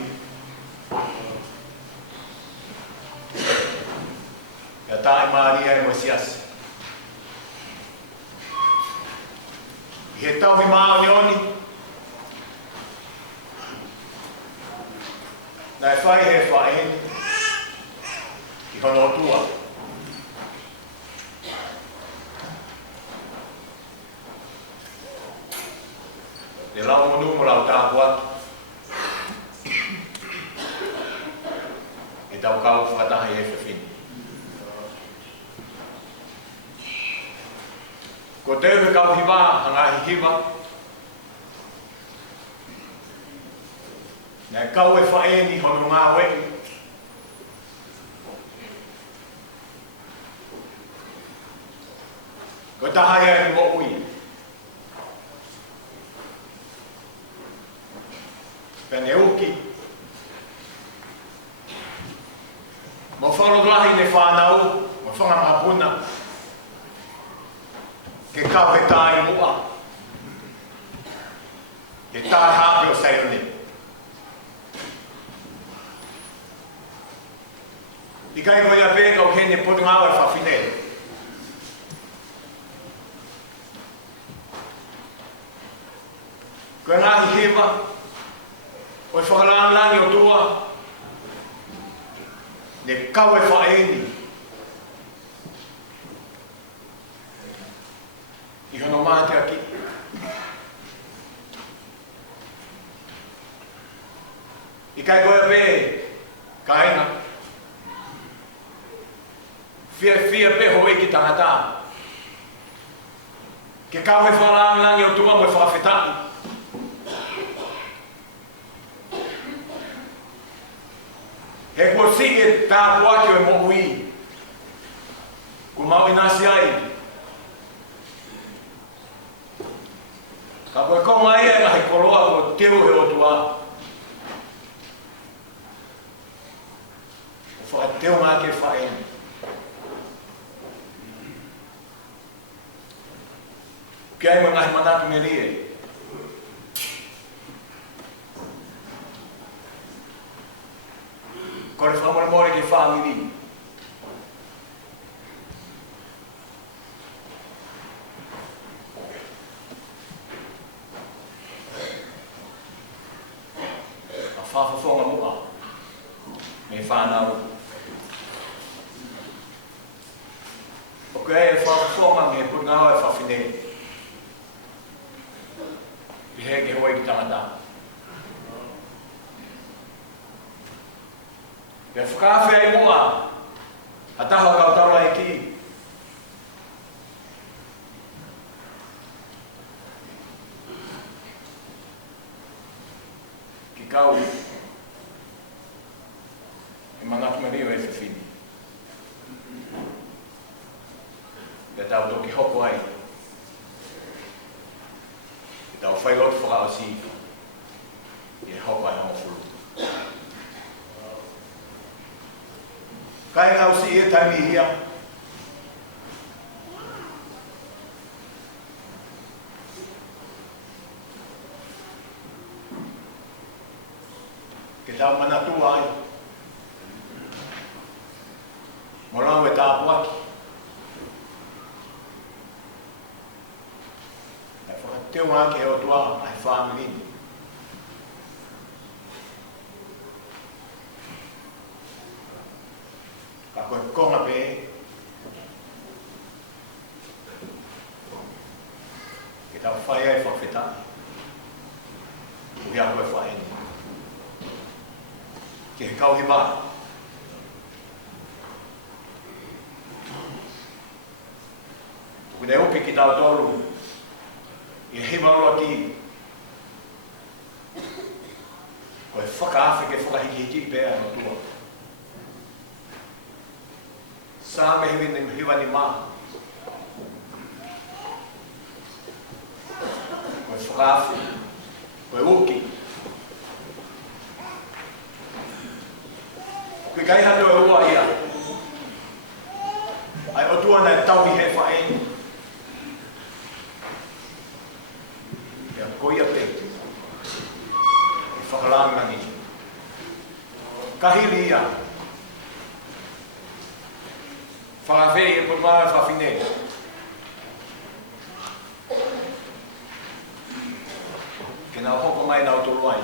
Ia tae Maria e Mosias. I he tau hi maa neoni. Nai whai he whaeni. I hono tua. Le lau monu mo lau tāpua. E tau kau whatahi e whiwhini. Ko tewe kau hiwa, hanga hihiwa. Nai kau e whaeni hono ngā wei. Ko tahaya e mo ui. Pene uki. Mo whanoglahi ne whanau, mo whangamapuna. Ke kau he tāi mua. Ke tāi hape o sairone. I kai koe a pēka o kene potu ngāwa e whawhine. Koe ngāhi hewa, o e whakalangi o tua, ne kau e whaeni. I hono māte aki. I kai koe a pē, ka ena. Fia peho e ki tangata. Ke kau e whalangi o tua mo e whawhetani. He kua sige tā puake o e mo ui. Ku mau I nasi ai. Ka koe konga ia e ngahi koroa ko teo he o tua. O whakateo ngā ke whaeni. Kia ima ngahi manatu me rie. Kore whamore ke whamiri. A whawhawhonga mua. Me whanau. O kei e whawhawhonga me pungawa e whawhinei. He ke hoi ki tangata. Pea whakawhia I mua, a taha kau taura e ki. Ki kau, e manatu me rio e whiwhini. Pea tau toki hoko ai. Tau whai rotu whakao si I he hoko ai hongo furu. Kai ngau si e taimi hia. Ke tau manatu ai. Molau e tāpuaki. Teo ngā ke o tua ai whāmilini. Ka koe konga pē. Ke tau whai ai whakwetai. Uhi aku e whai ni. Ke he kau he mai. Kune upi ki tau tolu. I he maroa ki. Ko e whakaafe ke whakahiki pēr no tua. Sā me hiwa ni maha. Ko e whakaafe. Ko e uki. Ko e kai hatu e ua ia. Ai o tua nei tauhi he whaeni. Ia koia te. I whakalangangi. Kahili ia. Whakawhei e put maa whawhine. Ke nau hoko mai nau toluai.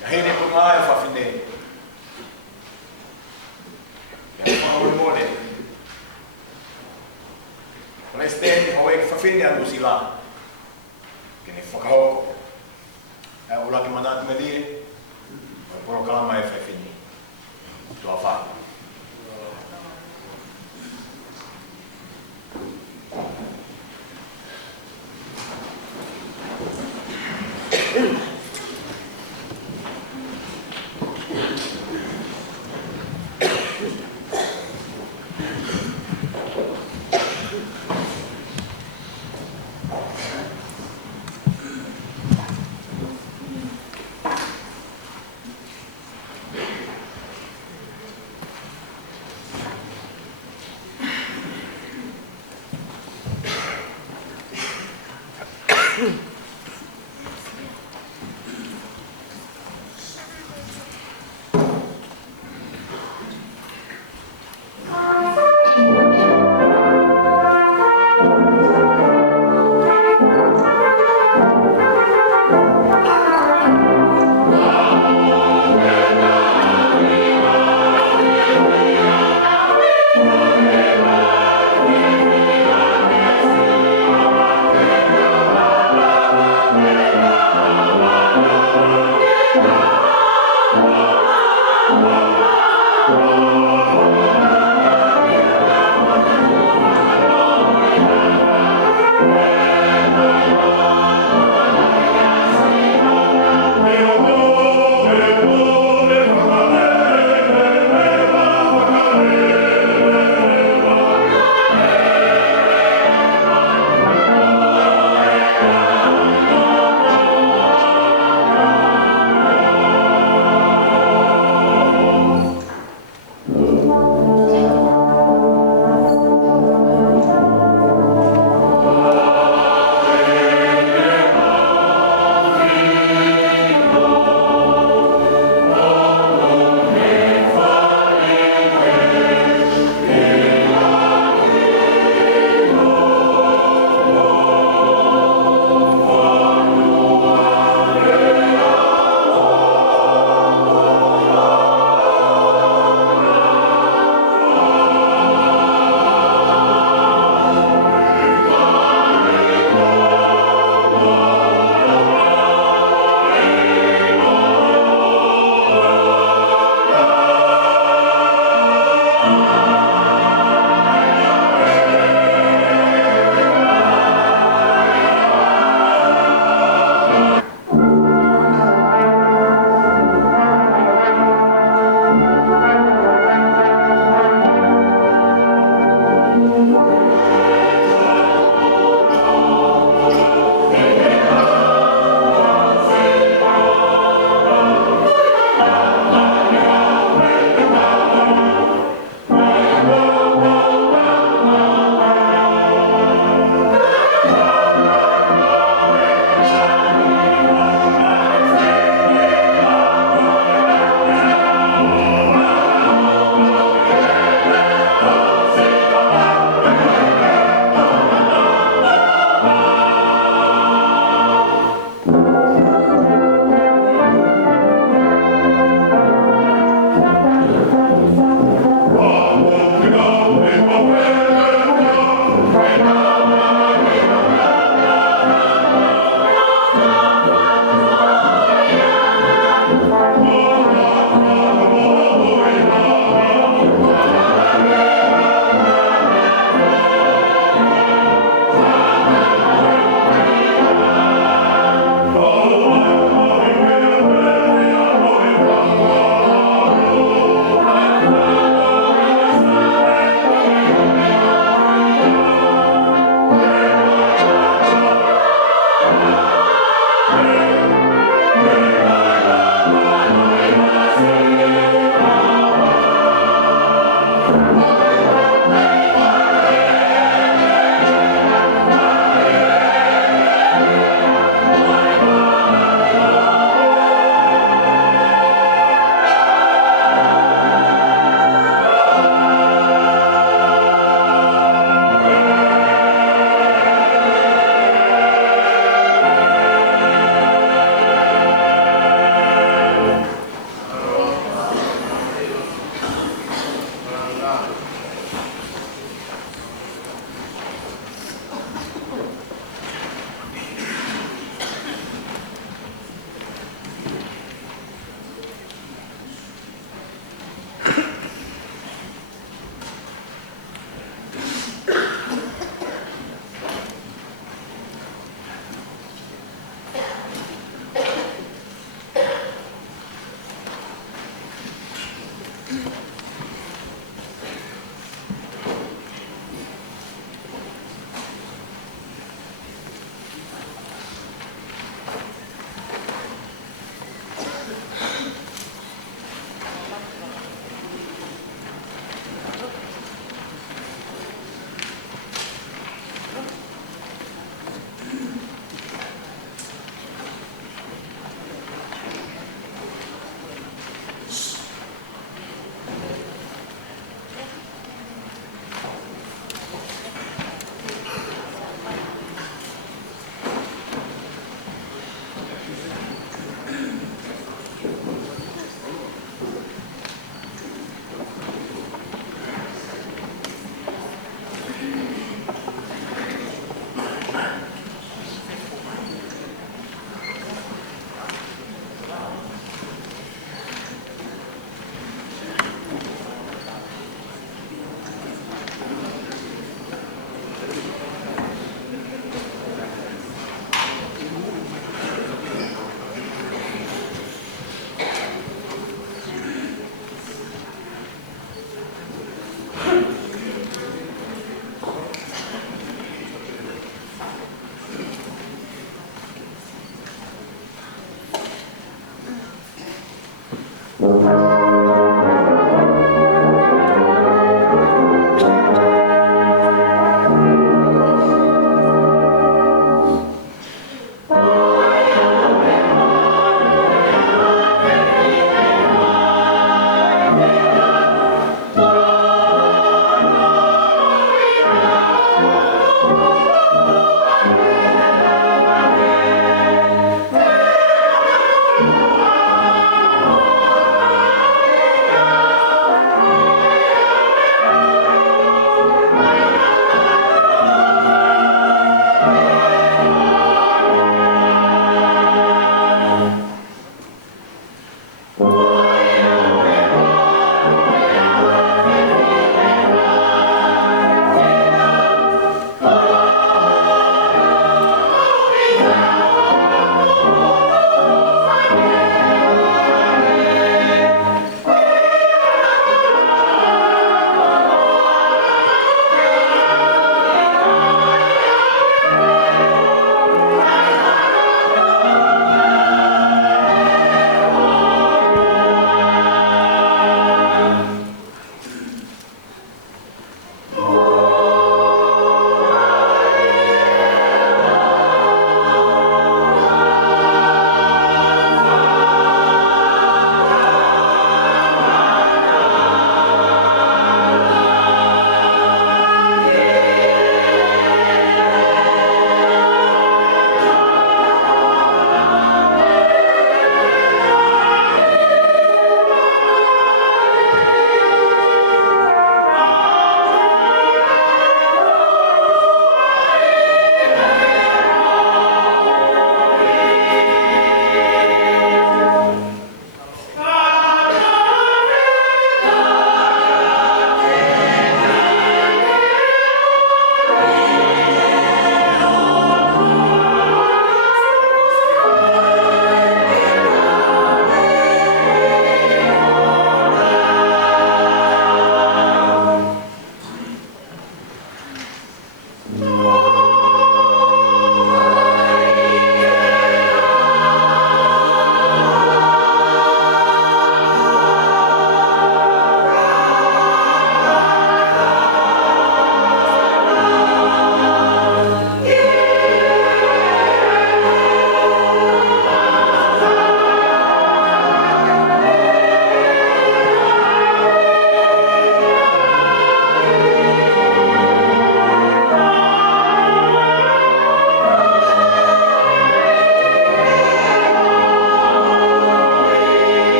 Ka hei ne put maa e whawhine. Ia whauri mone. Kone steni hau e whawhine anu si la. Ke ne whakahoko. E ula ki manatu me lie. Ko poro kalama e whawhine. Tua wha. Amen.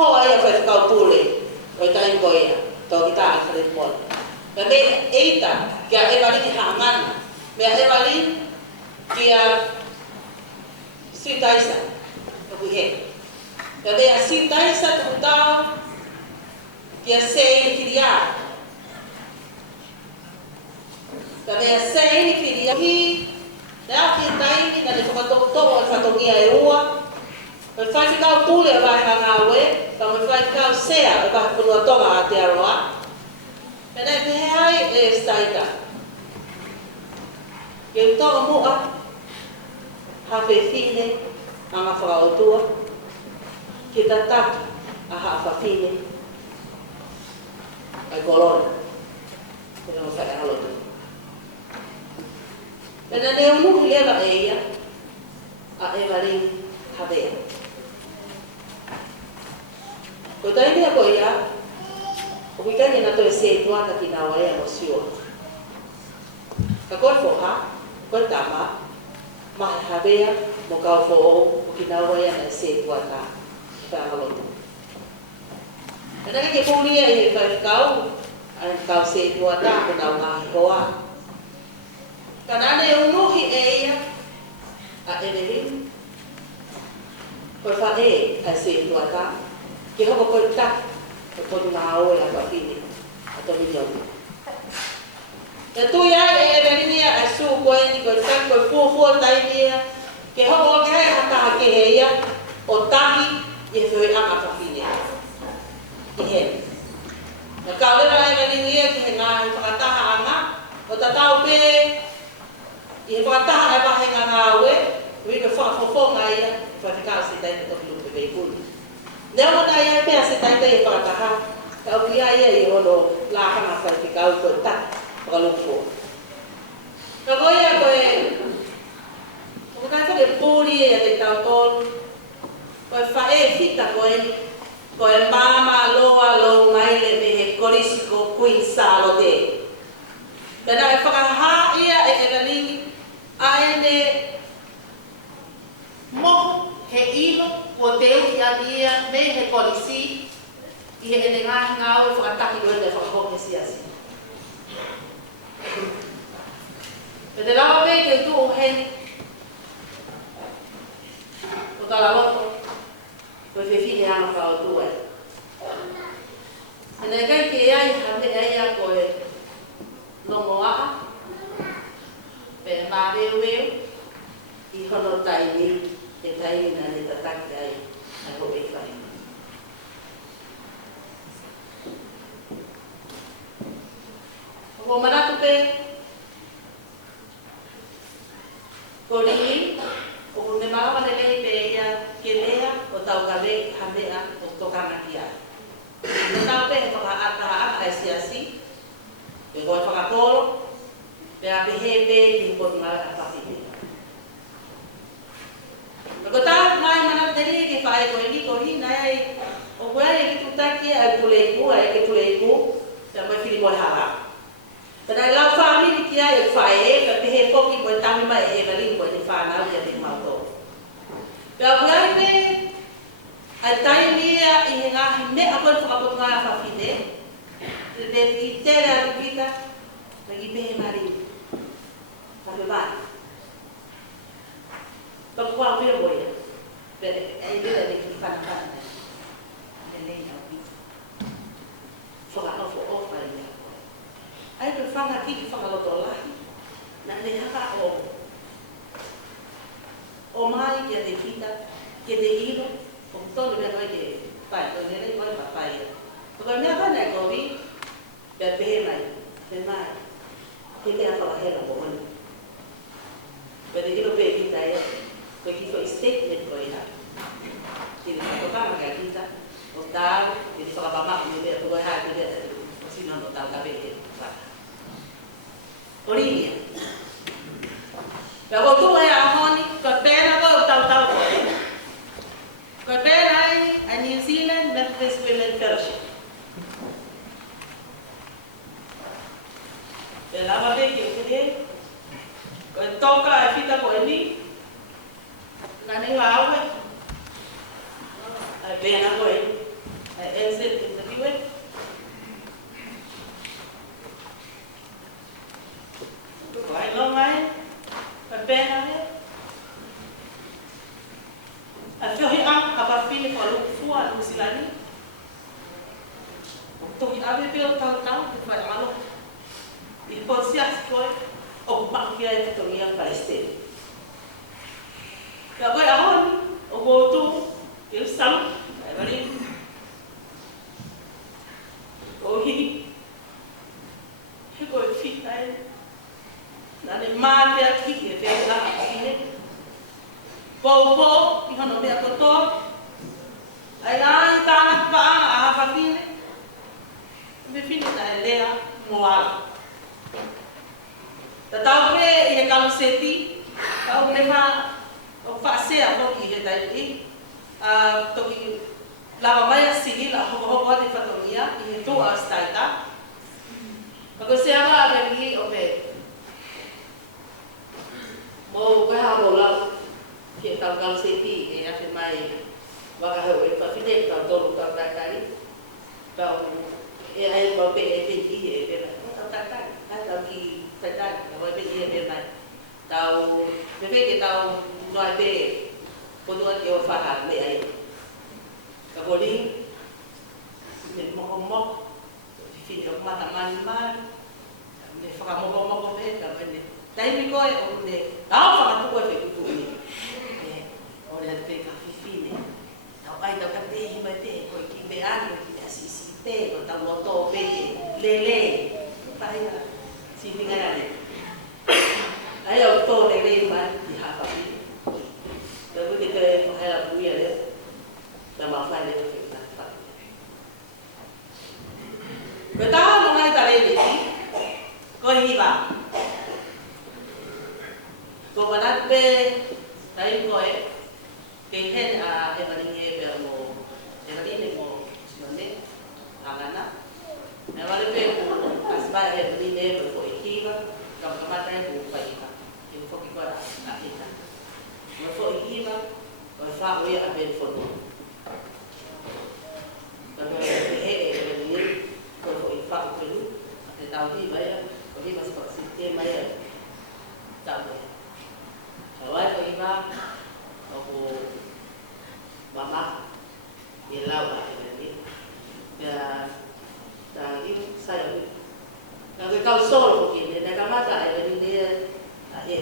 Hoa ia fai kau pule, o tai koia. tau kita ang kalimon. Kami eita kaya evali ki hangan, me evali kaya sitaisa, nabuhe. Kami sitaisa tutau kaya sei kiria. Kami sei kiria hi, dah kita ini nanti foto fotonya ewa. Fai kau tule vai hangawe, kau fai kau sea vai punua tonga ate aroa. Pena ke hai staita. Ke tonga mua hafe fine anga whakao tua. Kita taki a hafa fine ai kolona. Pena mo fai halotu. Pena ne umuhi leva eia a eva ring havea. Ko tai ni ko ia o ki kai na to se tua ka kina wa ya mosio ka ko fo ha ko tama ma ha bea mo ka fo o kina wa ya na se tua ka pa lo tu ana ke ko ni e ka ka se tua ta ko na ma ko a kana ne uno hi e ia a everin ko fa e a se tua ta que eu vou cortar, eu vou dar aula para filho, a tua milhão. Tu ya venimia a sua coisa de cortar, que for daí que eu vou querer atar que é o tami e foi a para filho. E é. Na causa da venimia que na para atar anga, o tatau pe e para atar é para hengar na ue, o que for aí para ficar se daí no clube veículo. Nếu mà đây bây giờ tay tay vào cả ha, cái ông kia ấy rồi đồ la khang phải thì cao tuổi tắt và lục phủ. Rồi có gì rồi, chúng ta có thể bu đi để tao tôn, rồi phải fit ta rồi mama lo ngay lên để corisico queen salote. Cái này phải ha ia cái này ai nè mo he ilo o teu ki adia me he polisi i he nenga ngau fa ta ki le fa ho si asi pe la be ke tu hen o ta la lo ko fe fi ya ma fa tu e ne ka ki ai ha me ai ya ko e no mo a pe ma ve i hono tai ni e tai na le tataki ai a ho e fai. O manatu pe ko ri o ne mala le pe ia ke lea o tau ka le handea o tokana kia. Ne tau pe fa ata a siasi e go fa tolo pe a pe he pe ki ko ngala a fa Ko ta mai mana dele ke fai ko ni ko hi nai o wa e ki ta ki a tule ku a ke tule ku ta mai fili mo hala. Kana la family ki a e fai e ka he ko ki ko ta mi mai e bali ko ni fa na ya de ma to. Ka wa pe a tai ni a i nga me a ko fa ko nga fa fide. De di tera kita bagi pe mari. Ta be ba. Pagkuha ko yung boya. Pero ay dila rin yung panakanan. Alay na ako. Faka ako o fay niya ako. Ay pero faka kiki faka lotolahi. Na nehaka o mai que de kita que de hilo con todo lo que para lo que le voy a papaya. Porque me ha na ko vi pe mai. Que te ha fala hela ko man. Pero hilo pe kita ya. Perché foi statement ko ina. Jadi ko ka kita o tao, jadi fa ba ma ni de ko ha de si no tao ka be. Origine. Pero tu é honi ko pera ko tao ko. Ko pera a New Zealand Methodist Women Fellowship. Ela va be que ko toka a fita ko ni Nani wawe, bena koe, enset in the kiwe. me peo tau te whai alo. I po sias koe, o pakia e te tongia Palestine. Ka koe ahoni, o motu, i usam, ai wari. O hi, he koe whitai, nane māte a kiki e whea la a kine. Pōpō, i hono mea kotoa, ai nā i tāna paa a hapa kine, me whine na e lea moala. Ta tau me i he kalu seti, tau me wha o whaasea hoki he taiti, toki lava mai a sihi la hoko ati whatongia i he tua a staita. Pako sea wa a remi o me mo weha mo lau ki e tau kalu seti e afe mai wakahau e whawhine tau tolu tau taitari. Tau e ai mo pe e penti e pena. Tau taitari, tau ki taitari, tau e penti e pena. Tau, me ke tau noai pe kodua ki o whaha me ai. Ka boli, me moko, whiwhine o mata mani mani, me whakamoko me, ka wene. Taimi koe o ne, tau whakatuko e whekutu ni. O ne te ka whiwhine. Tau ai tau ka tehi mai te, koe ki me ani, ki me asisi te, o tau loto pete, lele. Paia, si minga ne. Ai au tō lele mai, i hapa pi. Tau kuki te whahea puia leo. Tau mawhai leo whekina whai. Koe taha no ngai ta lele ti, koe hiwa. Ko manat pe, tai koe, ke hen a evaringe pe mo, evaringe mo sinone, angana. Evare pe asba evaringe pe ko ikiva, kamata e bu paika. Eu foki ko a ita. Mo fo ikiva, o fa o ia ben fono. Pero he evaringe ko fo ifa ko lu, te tau hi vai, ko hi mas ko sistema ia. Tau. Awai ko iba aku mama ilau lah ini ya tadi saya kalau kau sol begini dah kamata ini dia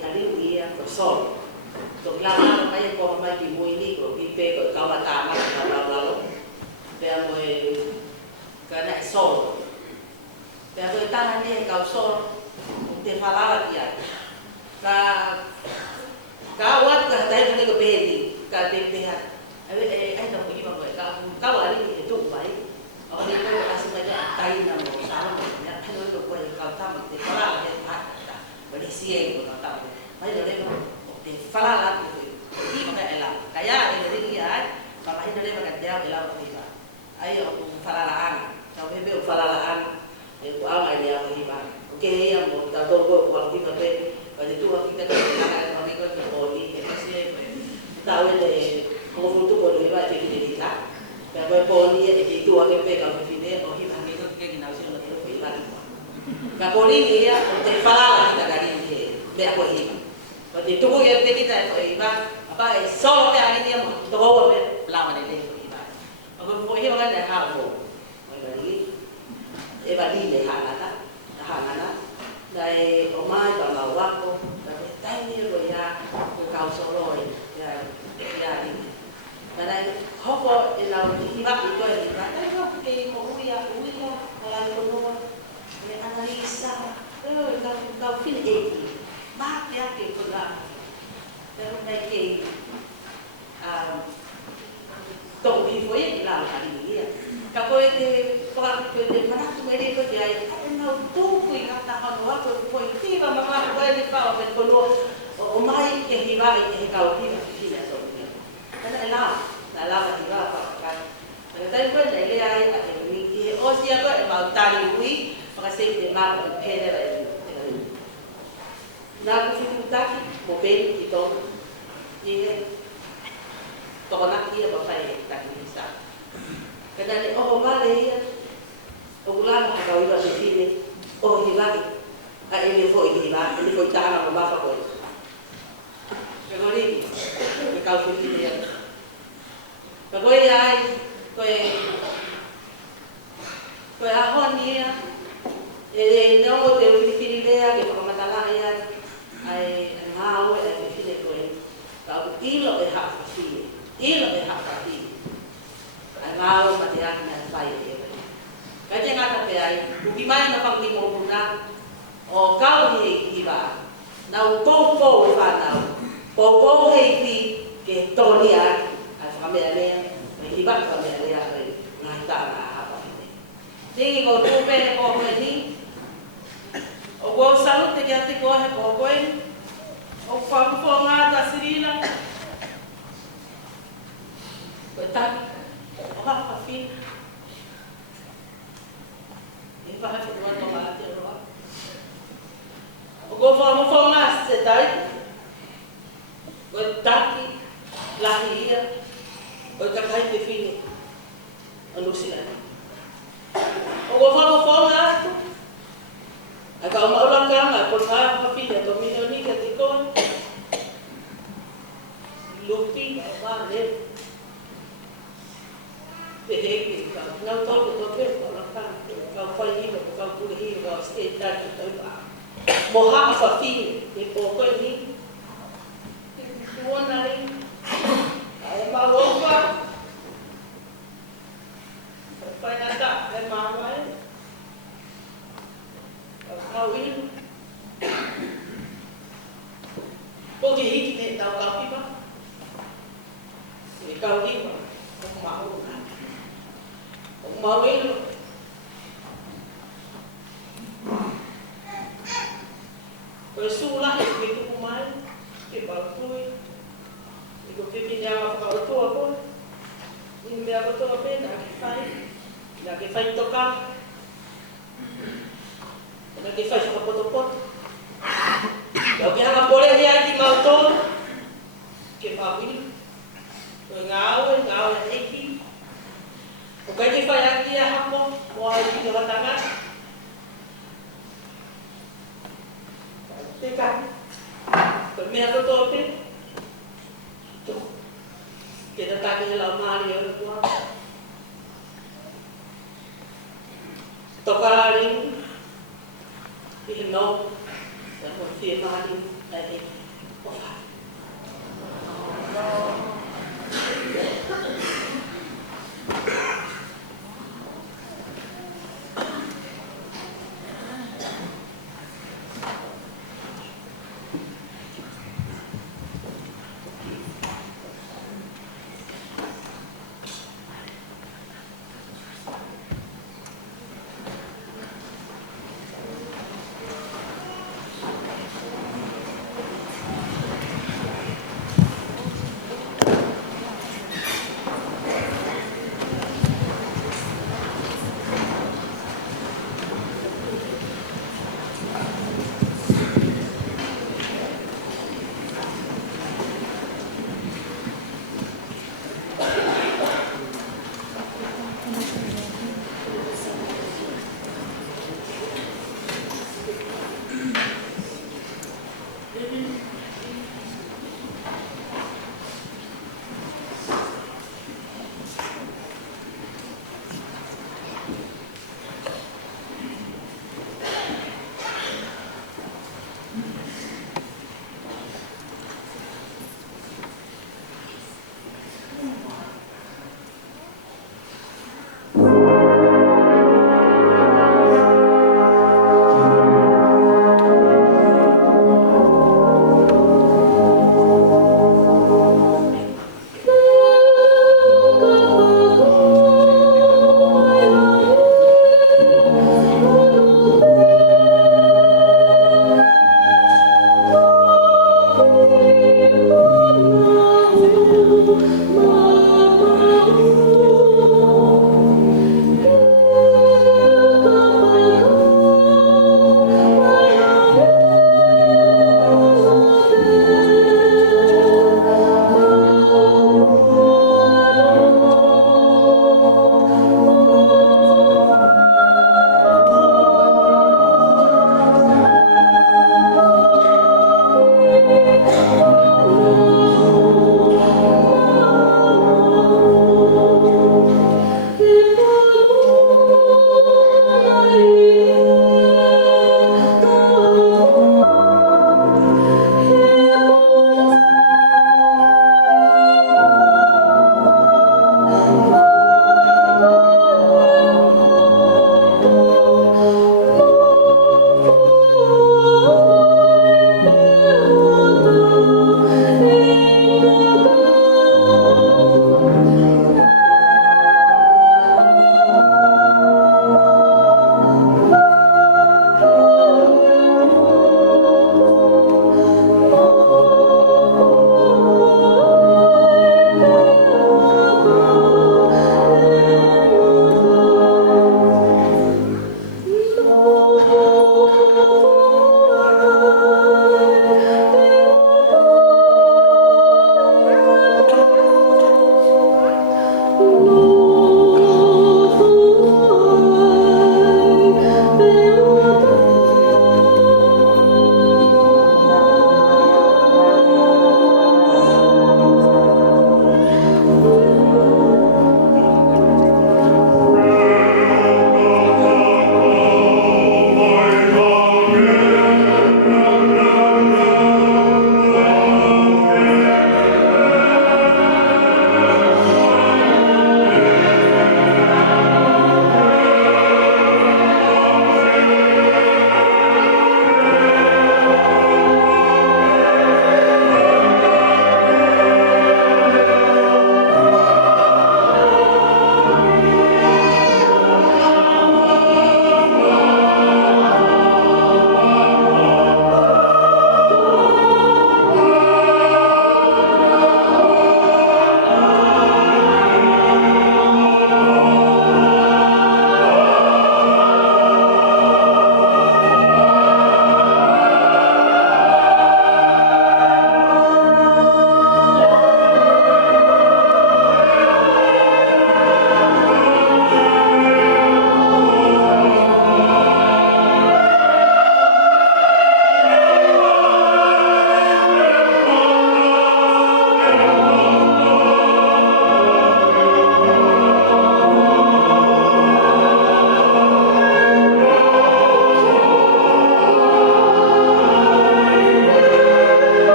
tadi dia sol tu lama mai ko mai ki mo ini ko pipe ko kamata mai lalu dia mo kena sol dia tu tahan dia kau sol te falava dia kawat ka tayo ni ko pedi ka pepeha ai ta ko iba ko ka wali itu bai o ni ko asma ja tai na mo sa mo ya ano ko ko ka ta mo te para ya ta bali sie ko ta ai le ko te fala la ko iba ka ela kaya ele ri ya para ina le ka dia ela ko iba ai o fala la an ta bebe o fala la an e ko ama dia ko iba ke ya mo ta to ko ko iba pe Pada tu kita kena kami ko body kasi tahu le ko fruto ko le ba te ki dita pero body e tu ake pe ka fine o hi bangi ko ke gina usi no te ko iba ka body ya te fala kita kali ni le ako hi pada tu ko ya te kita ko iba apa solo pe ani dia to ko pe lama le ko iba ako ko hi ba na ha ko ai e ba ni le ha dai omai ta la wako ta tai ni ro ya ko kau solo ya ni dai hopo e la ni ba ko ni ba tai ko ke mo uya ala ko no me analisa ka fin e ba ya ke ko la pero dai ke to bi foi la ni ka ko te pa ko te mana tu me ko ya no tu kui kata ano ako ko itiva mama ko ni pa o ko o mai ke hiva ke ka o hiva fina so ni ana la hiva pa ka dai ko le ai a ni ki o sia ko e ma tali ui pa se te ma ko pele ba na ko fitu taki mo ben ki to ni to na ki ba fa e taki sa kada ni o ma le o gulana ka iba se fine o hiva a ele foi hiva ele foi tana no bafa ko pegori me ka fine dia pegori ai ko Koe ahoni ia, e neongo te uwhirikiri lea, ke whakamatala ia, ai ngāwe ai te whine koe. Kau ilo e haka whawhie, ilo e haka whawhie. Ai ngāwe ma te aki nā whai e koe. Kai te ngata pe ai, uki mai na whakli mō puna, o kau he i wā. Nau pou e whānau, pou hei ki ke tōni aki, ai whakamea lea, me hi waka whakamea lea koe, ngā tāna a hapa hine. Tingi ko tūpene ko koe ni, o kua salute ki ati koe he ko koe, o whakupo ngā ta sirina, koe taki, o hapa whina. E whahaki tua tō ngā te roa. O kua whakamofo ngā se tai, koe taki, lahi ia, koe kakai te whine, o Nusilani. O kua whakamofo ngā atu, a ka maulakanga, ko ngā hapapina, ko minonika te koe, lupi, a wā leo. Te heki, ngau tōku tō pēr, ko lakanga, kau whai hiro, kau kure hiro, kau state tatu tau pā. Mo haka whawhine, e pō koe ni. Kuona ri, ai mawopa. Whai nata, e mawai. Kau ilu. Ko te hiki te tau kapipa. E kau iwa, o mahu nā. O mahu ilu. Koe sūlahi ke tuku mai, ke paukui. I ko pipi ni awa whakautoa koe. I me awa toa pe, nā ke whai. Nā ke whai toka. Nā ke whai whakapotopoto. Kau ke hanga pole hea ki mautoa. Ke pāwini. Koe ngāwe eki. O kai ke whai aki a hako, moa i ki no hatangata. Te kai. Koe mea kotoa pe. Ke ta take he lau maari au kua. Toka ringu. I he no. Ka mo te maari ai e. O whai.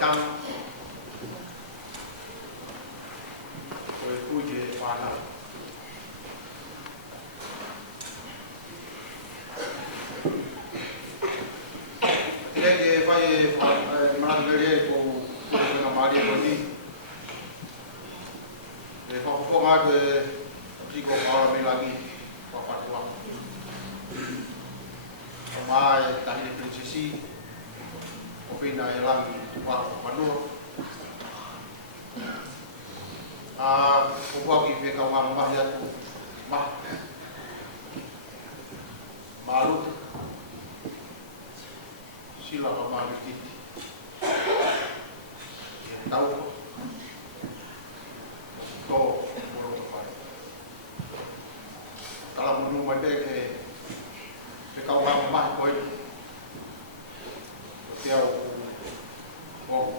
tang o e kui ke whana. Tine ke whai e manakere ko nga maari ko ni. E whakakonga ke tiko whaara me lagi whapatua. Mai tahi prinsesi o pina e langi wa panua o waki pe ka wa mahi atu malu sila ka mahi titi tau to puro ka pai kala munu mai ke kau orang mah koi tiao oh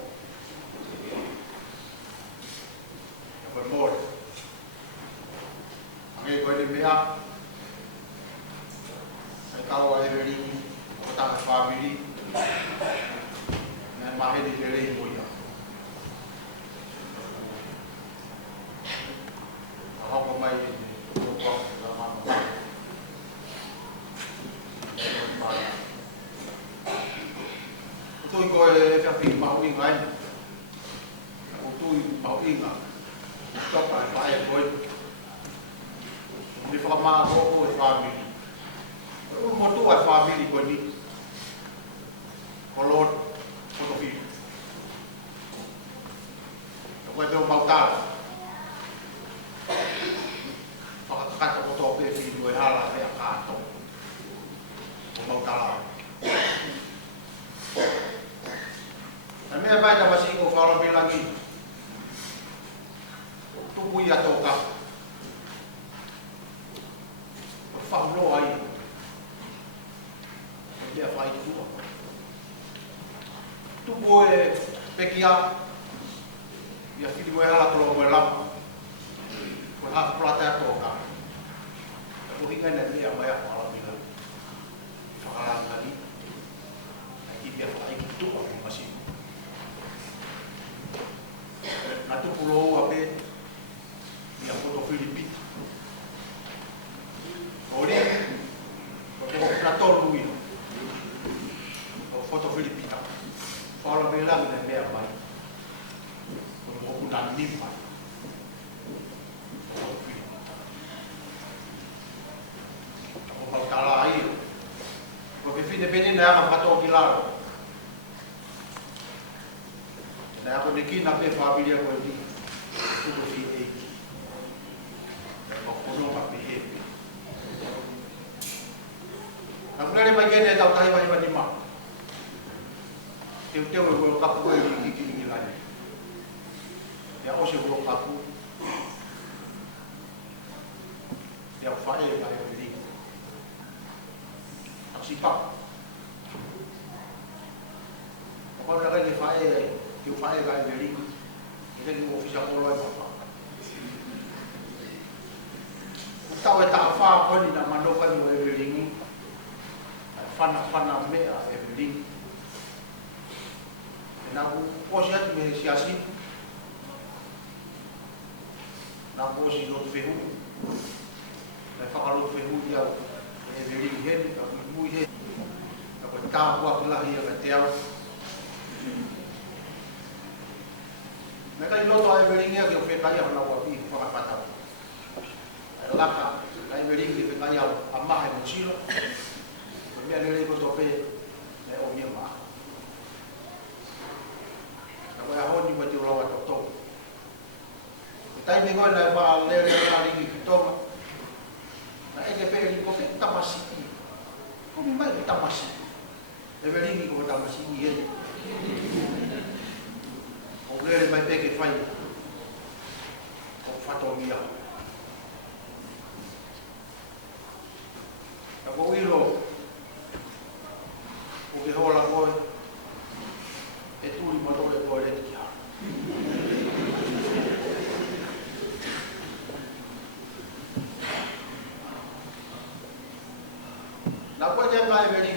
bermor angai koi ni mea kau ai beri kota family na mahe di beri moya apa mai ko lama tôi coi cho phim bảo in anh tôi bảo in à cho phải thôi vì pha ma có family một tu family của đi có lót có phim quay theo bao ta hoặc cắt có to về phim người ha là phải ăn to bao ta Namanya apa yang masih kau kalau bilang lagi, tunggu ya toka, faham lo ay, dia faham itu, tunggu pekia, ya fili gue halat lo gue lam, gue hak pelatihan toka, aku ikan dan dia banyak kalau bilang, faham lagi, lagi dia faham itu masih. Natu pulau apa yang foto Filipina. Oleh operator lui. Foto Filipina. Kalau bilang dan dia baik. Kalau bukan nimpa. Foto Filipina. Kalau kalah air. Kalau Filipina dia akan patau kilau. Na ako niki na pe family ko di ko fi e ko kono pa pe e ang dere pa gene ta tahi ba di ma teu ko ka ko ni ki ni la ya o se ko ka ko ya fa e ba e di sipa ko na ka ni fa e que o pai vai ver isso, ele não oficial com loja para. O tal é tal fá quando na manova no Evelyn, fana me a Evelyn. Na o projeto me se assim, na hoje no ferro, na faca no ferro e a Evelyn ele, a muito ele, a tá com aquela ria até mereka itu tahu Evelyn yang kita kaya orang wapi orang patah. Laka, Evelyn kita kaya amah yang muncul. Kemudian Evelyn itu tope, omnya mah. Kalau yang honi mati orang watok. Kita ini kau nak bawa Evelyn lagi kita. Nah, Evelyn kau kita masih. Kau memang kita masih. Evelyn kau kita masih ni. Ele vai pegar e vai com fatomia. Aku ilo, o que rola agora é tudo mandou de agora de cá. Na coisa vai ver.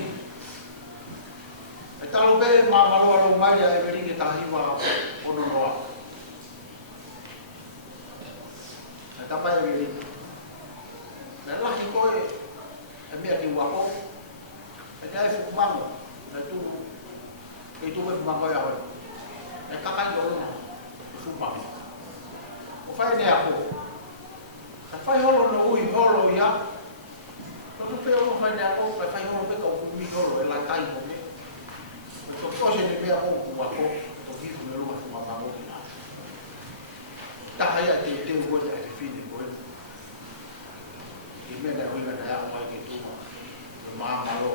Então o bem mamalo vai e veri ke tahiwa ono noa. Na tapa e veri. Na lahi koe e mea ki wako. E te ai fukumango. Na tūru. E tūru e fukumango e ahoe. E kakai ko ono. Fukumango. O whai nea ko. Ka whai holo no ui holo ia. Tōku pe ono whai nea ko. Ka whai holo peka o kumi holo e lai tai mo me. Ko kose ne mea o ku wako. Ko hifu me rua fukumango ki nā. Tahai a te ua te e whine koe. I mea hui na ea mai ke tūma. Me maa malo.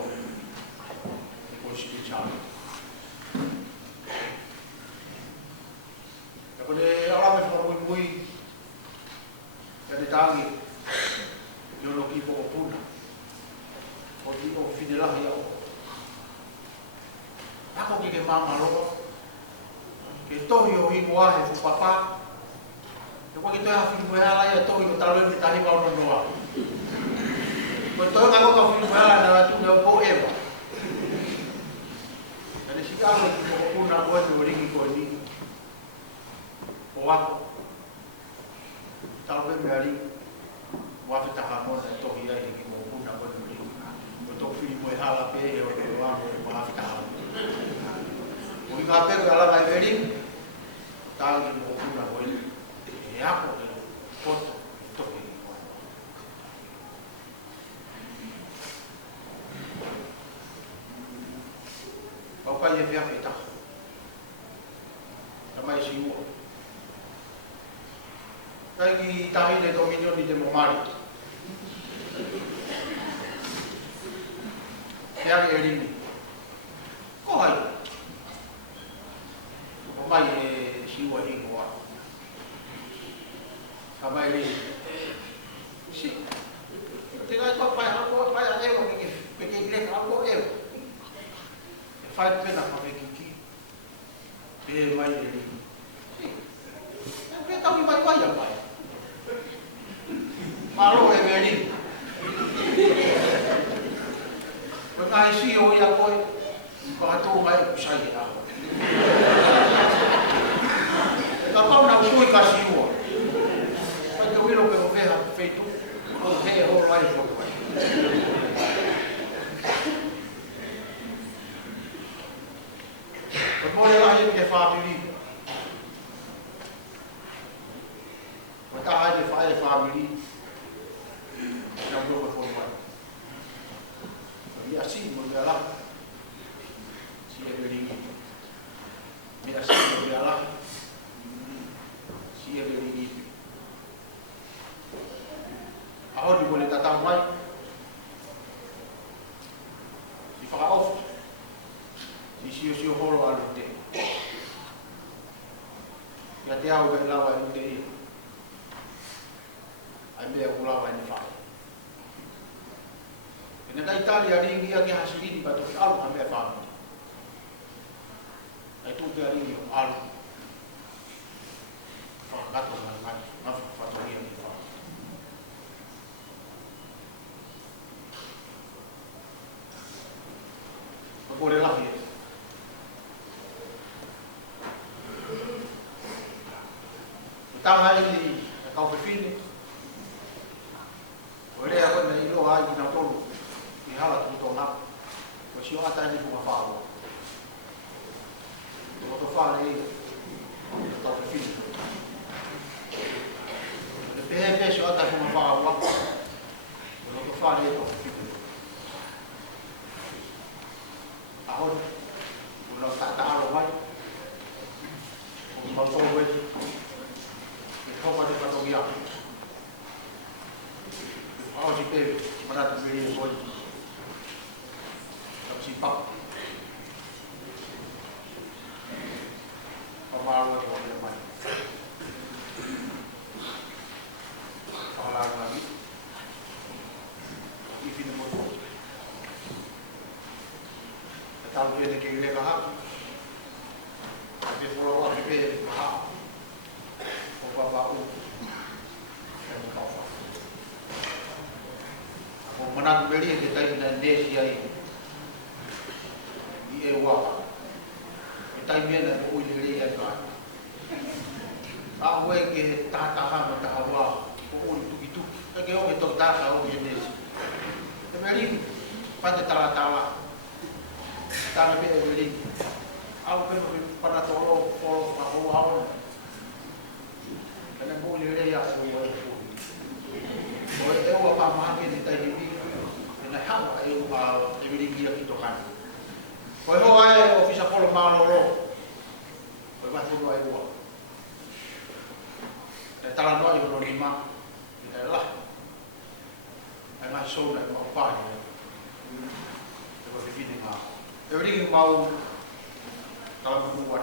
E koe si ki chāri. E kone ala me whamui mui. E te tāngi. I ono ki po o puna. O ti o whine lahi au. Ako ki ke maa malo. Ke tohi o hiko ahe fu papa. Ke koe ki toi hawhinu mea lai e tohi o talo e tahi wau no noa. Koe toi ngako ka whinu mea lai na tu neo po ewa. Kane si kama ki po puna koe ni o ringi koe ni. O wako. Talo e mea ringi. Wafi taha mona e tohi ai ki po puna koe ni o ringi. Koe tō whinu mea hala pe e o te wako e wafi taha. O i ka peko ala mai veri. Tāngi po puna koe ni. E ako e koto e tohi ni koe. Au kai e whiawhi taha. Ta mai si ua. Kai ki tahi ne dominioni te momari. Whiawhi e rini. Ko hai. O mai e si ua hiko a. Ka mai rini. Si. Te ngai kwa pai hako, pai a ewa peke i reka hako ewa. Whai pena ka me ki. E mai e rini. E tau i mai wai a mai. Maro e me rini. Ko ngai si o ia koe. Ko hato mai kusai e hao. Ka pau na usui ka si ua. Mai te wilo pe o veha feitu. O he ho lai foko ai. Ko mōre lahi ke whāpiri. Ko taha te whae whāpiri. Nā mōre fōi mai. Ia si mo mea lahi. Si e me ringi. Mea si mo mea lahi. Si e me ringi. Ahori mo le tatau mai. Si whakaofu. Si sio holo alu te. Ia te au kai lawa e te i. Ai mea ku lawa e ni whai. E nā Itali a ringi ia ki hasirini pa toki alu ha mea whāmi. Ai tūke a ringi o alu. Whakakato na ngai. Ngā whatoria ni whai. Ka kore lahi e. Taha ili e kau whiwhine. O rea koe na ilo ai ki nā tolu. I hala tu tōna. Ko si o ata ni punga whāua. O to whāre e. E kau whiwhine. E pehe pehe si o ata punga whāua. O to whāre e kau whiwhine. Ahon. O lau tata aro mai. O mau tōru e. Kau pada patong yang, awak cipta berat beri soal, tapi siapa, awak awak tu boleh main, awak lagi, ini motor, tetapi dia kira kahak, tapi kalau awak cipta mahal. Bapak dan kau. Aku menang beli kita Indonesia ini. Di Ewa. Kita taimena o ile ia ka. A we ke ta ha ta wa o tuki tuki. Ke o ke to ta ka o ye te meri pa te tala tala pe meri au pe para tolo o a o a kana mo le ya so o e o pa ma ke te tai ni na ha e o a e meri ki to kan ko ho ai o fisa polo ma lo ko ba tu ai o te tala no i lo ni ma te la ai mai so na ma pa ni e ko fini ma e ri mau tala ku wa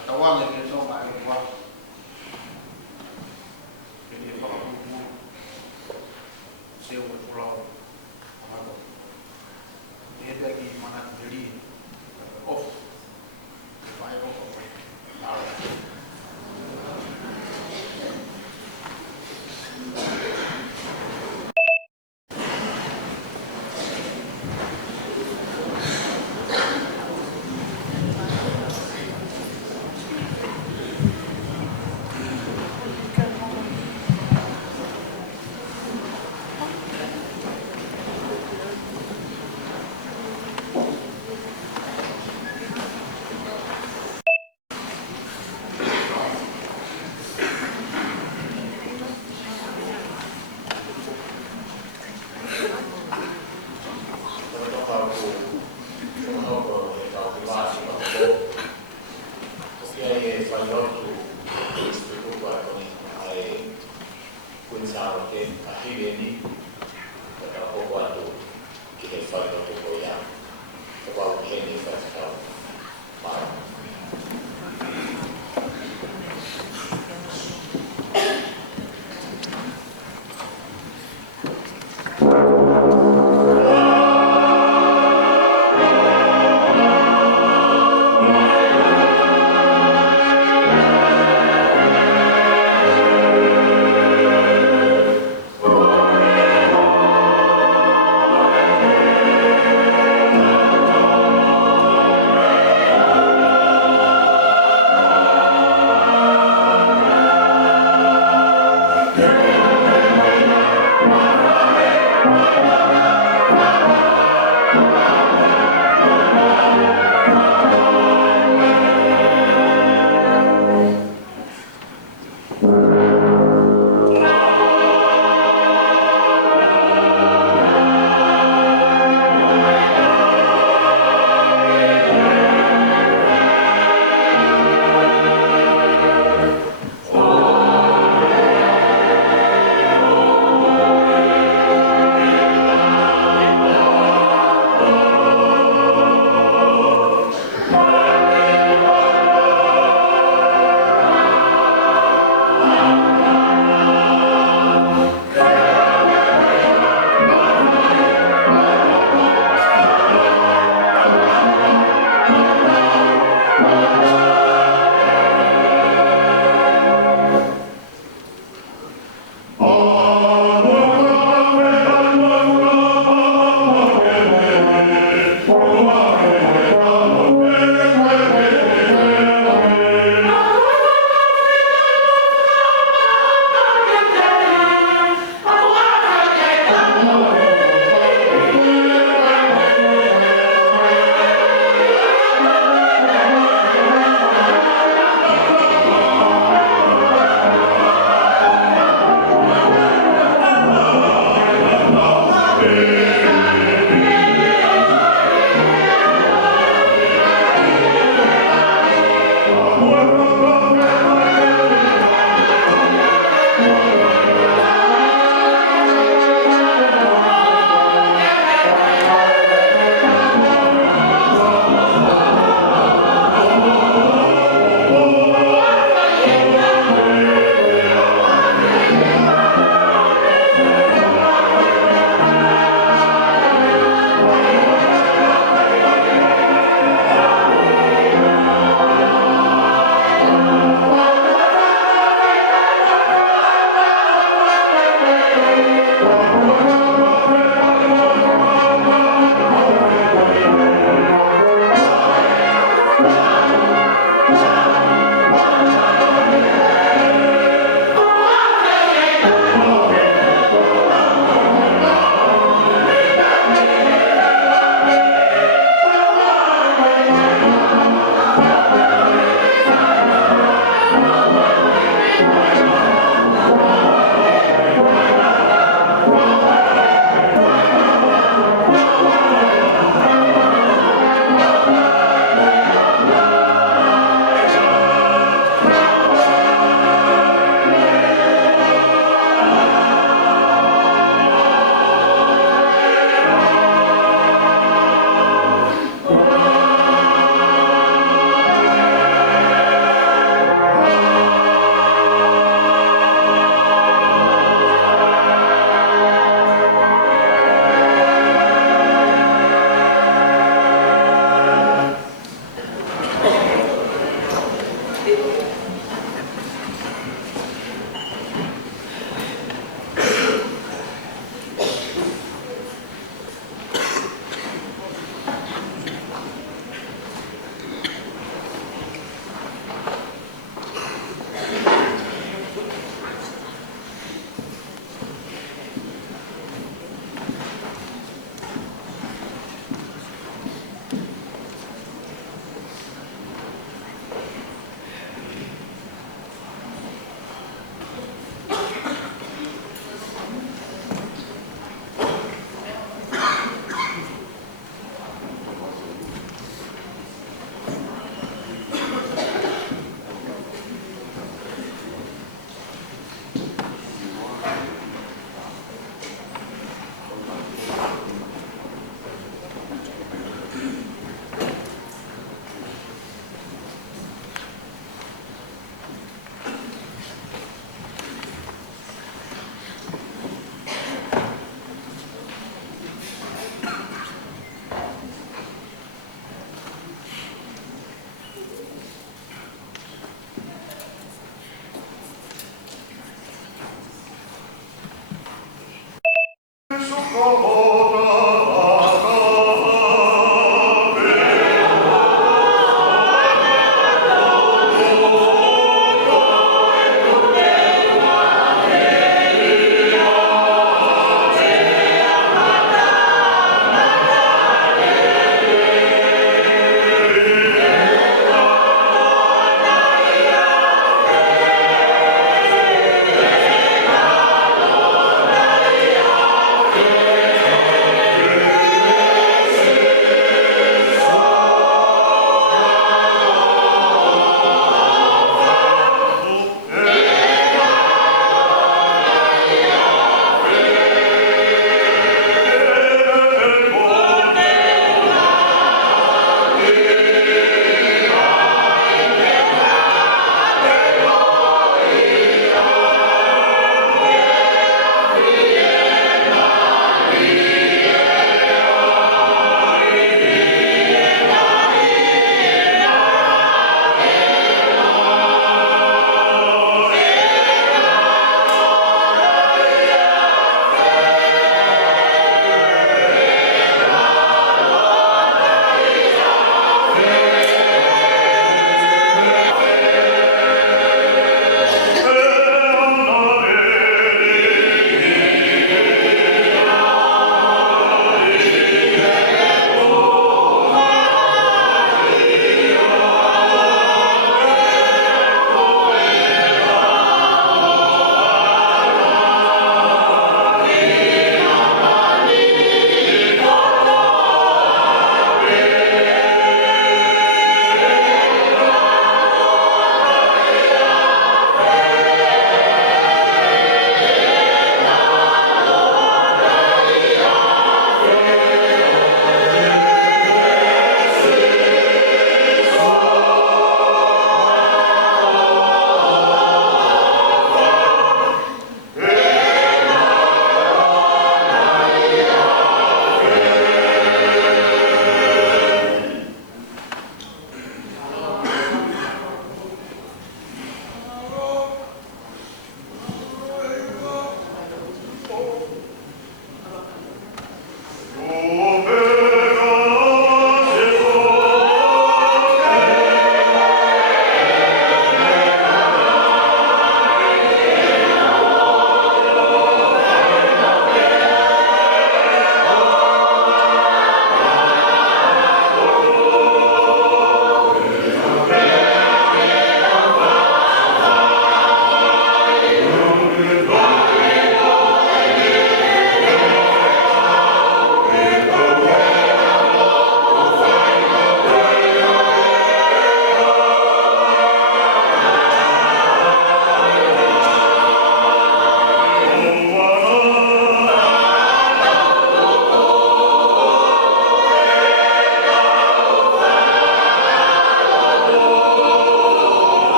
atawang ke so ma ai wa ke ni pa ku se o pulau ama ni te ki mana diri off vai off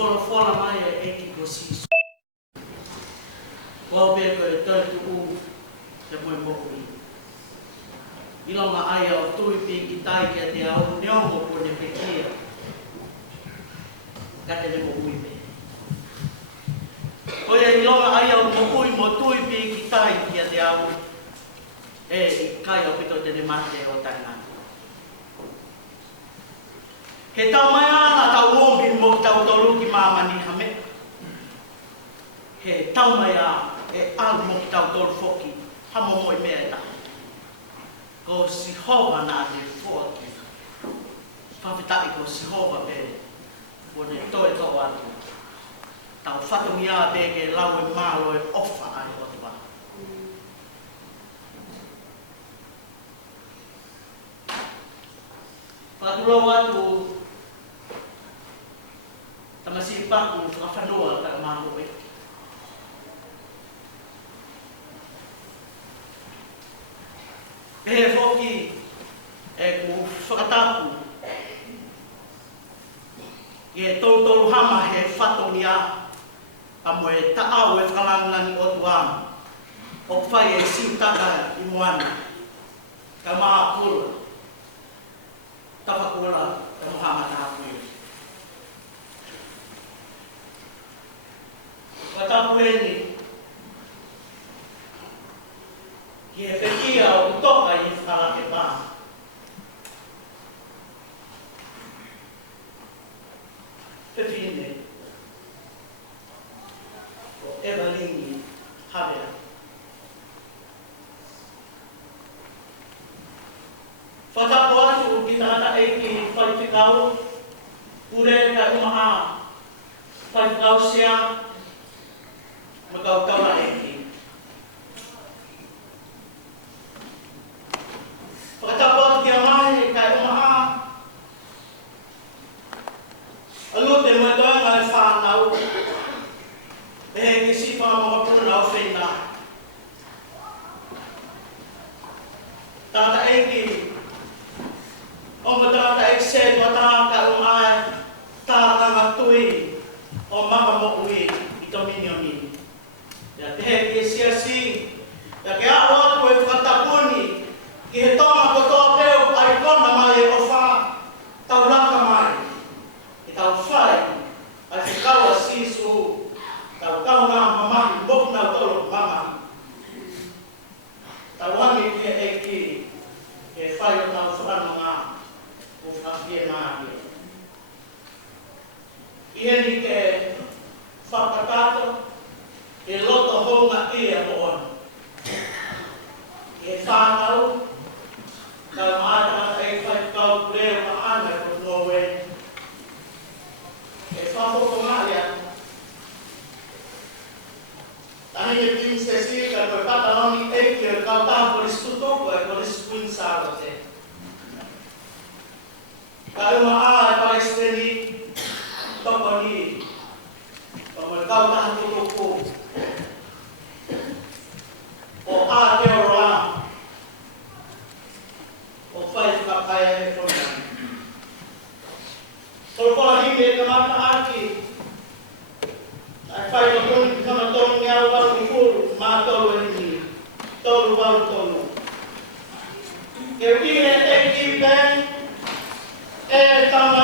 fola mai e ki ko si. Ko be ko e toi tu u te moi mo i. Ilonga ai o tui pi ki tai ke te au neongo ko ne pekia. Kate ne mo ui me. Ko e ilonga ai o mo ui mo tui pi ki tai ke te au e i kai o pito te ne mate o tainga. He tau mai ana tau obi mo tau tolu ki mamani hame. He tau mai a e al mo tau tolu foki hamo moi mea ta. Ko si hova na ne foki. Whawhitai ko si hova pe. Ko ne toe tau atu. Tau whatungi a te ke lau e malo e ofa ai o tua. Whatulau atu tamasi paku whakawhanua ka mālo e. E foki e ku whakatapu e tolu hama he whatongi a mo e taau e whakalangani o tuam o whai e siutaka i moana ka maa pula tawhakuela ka mohama tapu i. Watapu e ni ki e whekia o toka i whakala ke pā. Whine o Evelini Havea. Whatapu atu ki tata e ki whaitikau, ure ka umaha, whaitikau sea, makau kaura e ki. Whakatapu atu ki a mahe ka umaha, alu te moetoa ngai whanau, e he ki si whamama puna nau whenga. Tata e ki, o ma tata e se tua tāka ai, tātanga tui, o mama mo ui, i to minioni. Ia te he ki e siasi, ia ke aho atu e whakatapuni, ki he tonga kotoa peo, ai kona mai e o wha, tau raka mai. I tau whai, ai whikaua sisu, tau kaunga mamahi, mokna tolo mamahi. Tau wangi ki e ki, e whai o tau whananga, o whakawhia nāhi. I heni ke whakatata, e loto honga ia mo ona. E whanau, tau maata e whai kau kureo ka ana ko Norway. E whawhoko ngāi atu. Tahi e pini se sika koe pataloni eki e kau tāu polis tutoko e polis Queen Sarote. Ka uma a e Palestini, toko ni, o kau taha tutoko. O a te oroa, o whai whakapaya e whonga. Toro pola hime e kamata aki, ai whai o koni ki kama tonu ngau wau ki huru, mā tolu e ni, tolu wau tolu. Ke uine e ki pen, e tama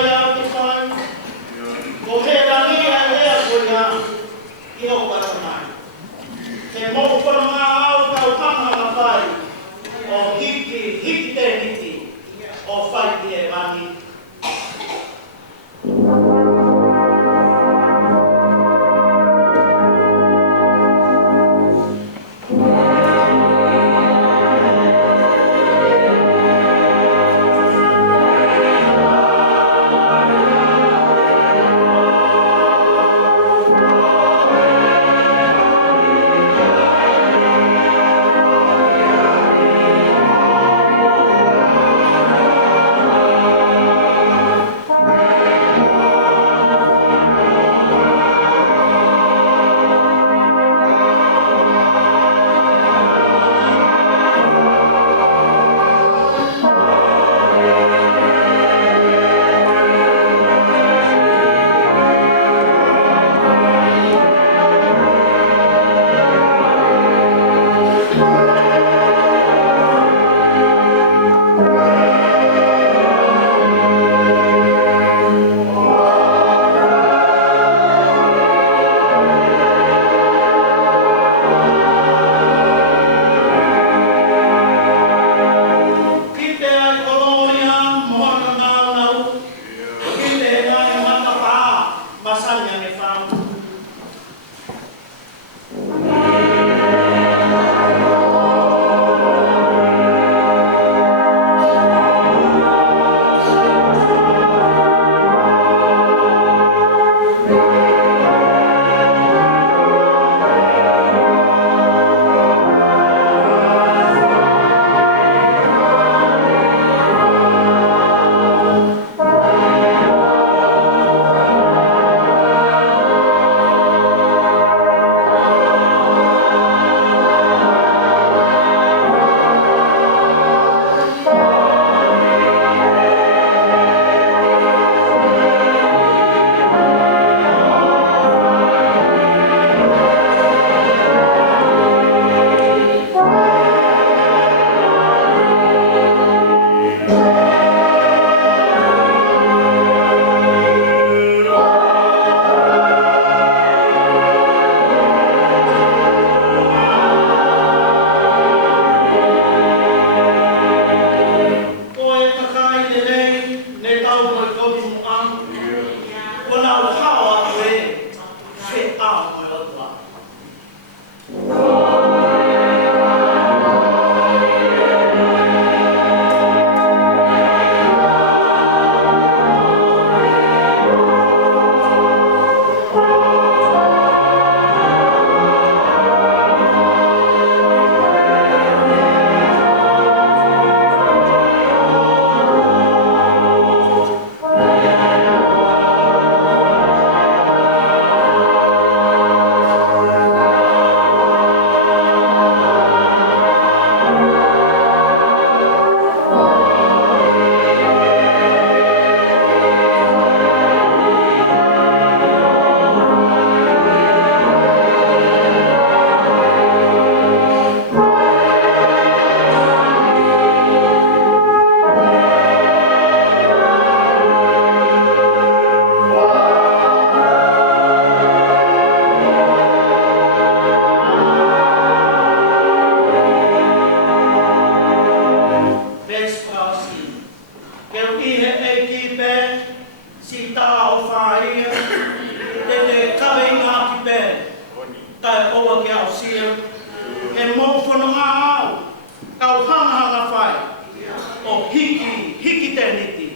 e ki pe, si tā o whaia, te kawe ngā ki pe, tai oa ki au sia, he mō whanonga au, kau hanga whai, o hiki te niti,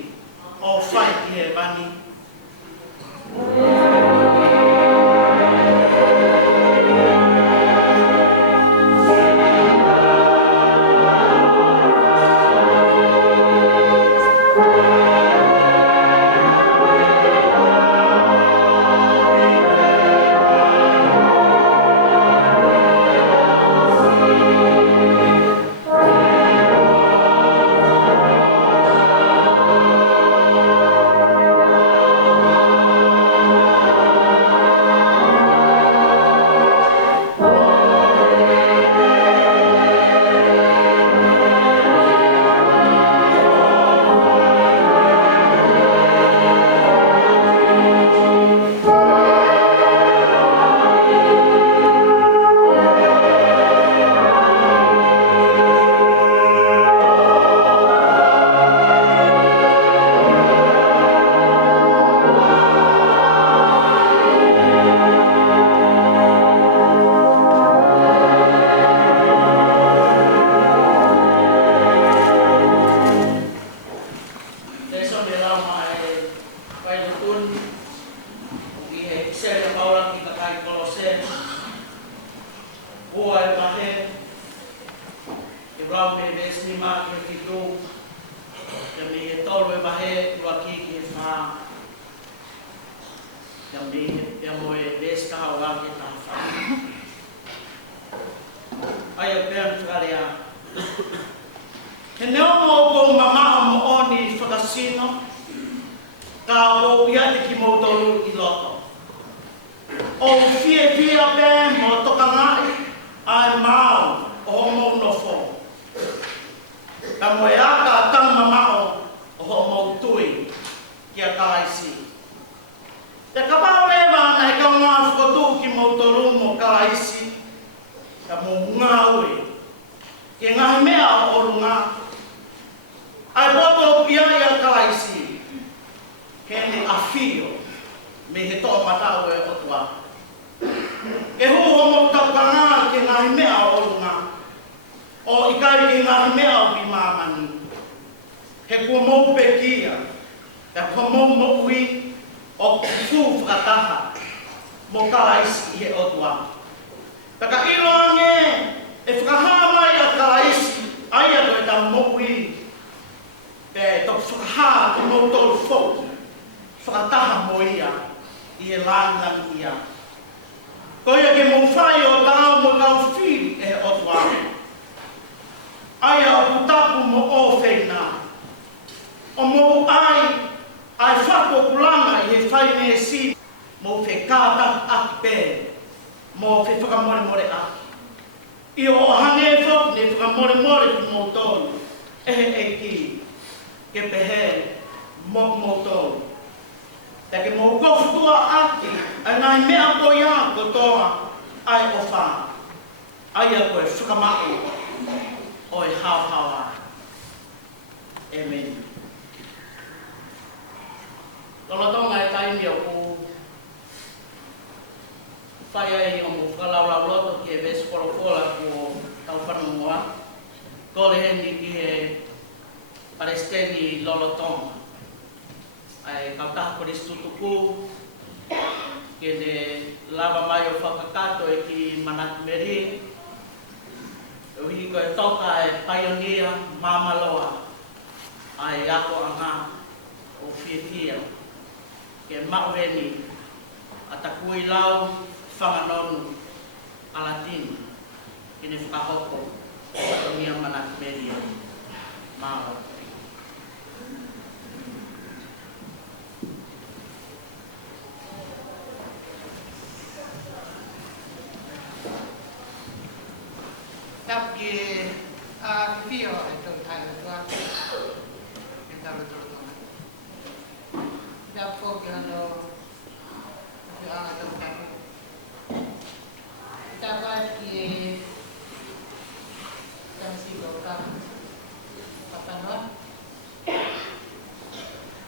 o whai ki he wani.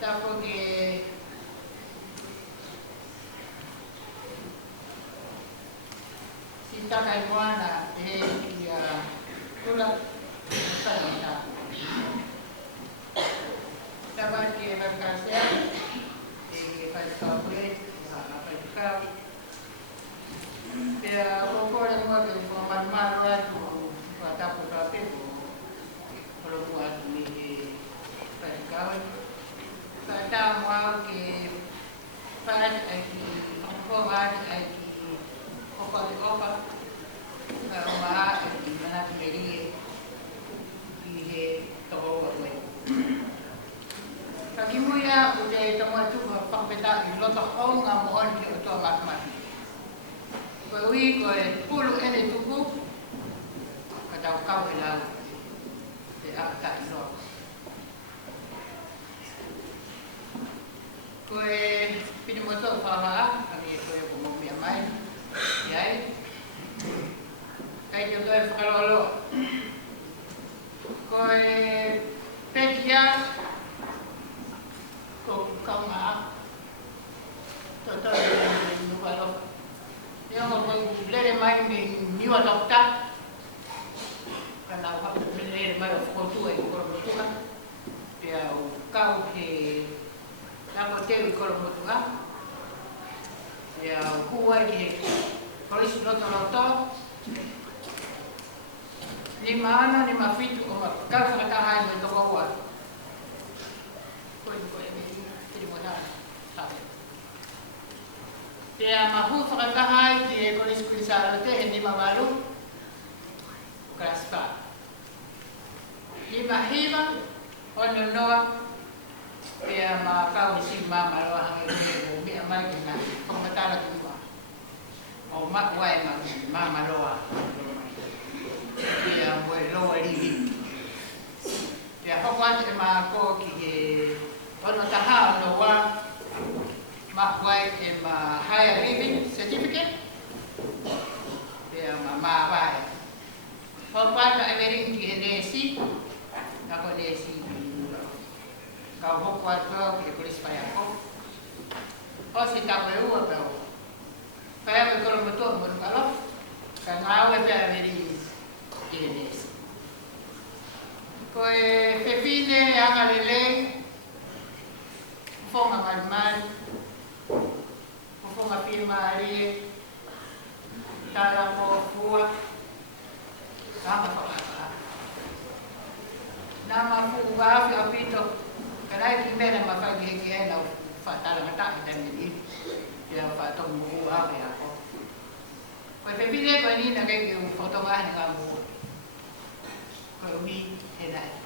Tapo ke si takai moana e ki tula sanita. Tapan ke berkasih e pasapre apa dia pokoknya mau ke pemain tu kata apa kalau buat ni pasal kata mau ke pas lagi apa lagi apa rumah di mana beri di toko buat kaki muya udah temu tu pangpeta di lotok hong ngamuan ke utama matematik. Kowe pulu ene tuku kata kau bilang de akta no kowe pinjam motor fala kami kowe mau main ya kayak gitu kalau kowe pekia kau maaf total nualo yang mau beli main ni walau tak karena apa beli main foto itu kalau betul dia kau ke nak hotel kalau betul dia kuai ke kalau sudah loto 5 feet o kau nak kahai untuk kau dia mahu fakahai di kolis kuisar te hindi mabalu kraspa lima hiba on noa dia makau si mama lo hang ini mi amai kina pengetahuan dua o mak wai mama lo dia boleh lo livi dia hokwan ema ko ki ono taha no wa Makwai higher living certificate dia mama bai papa tak beri ki desi aku desi kau hokwa ko ki polis paya ko o si tak beu apa paya ko kalau betul mun kalau kan awe tak beri ki desi ko pepine yang alele fonga man Kung mapimari, tala mo fuwa, sama pa nama fuwa fi apito, kanai kimena mapaghihikihan na fatala mata kita nili, kaya fatong fuwa kaya ako. Kaya pipili ko ni nagay yung fotograhan ng kamu, kaya umi,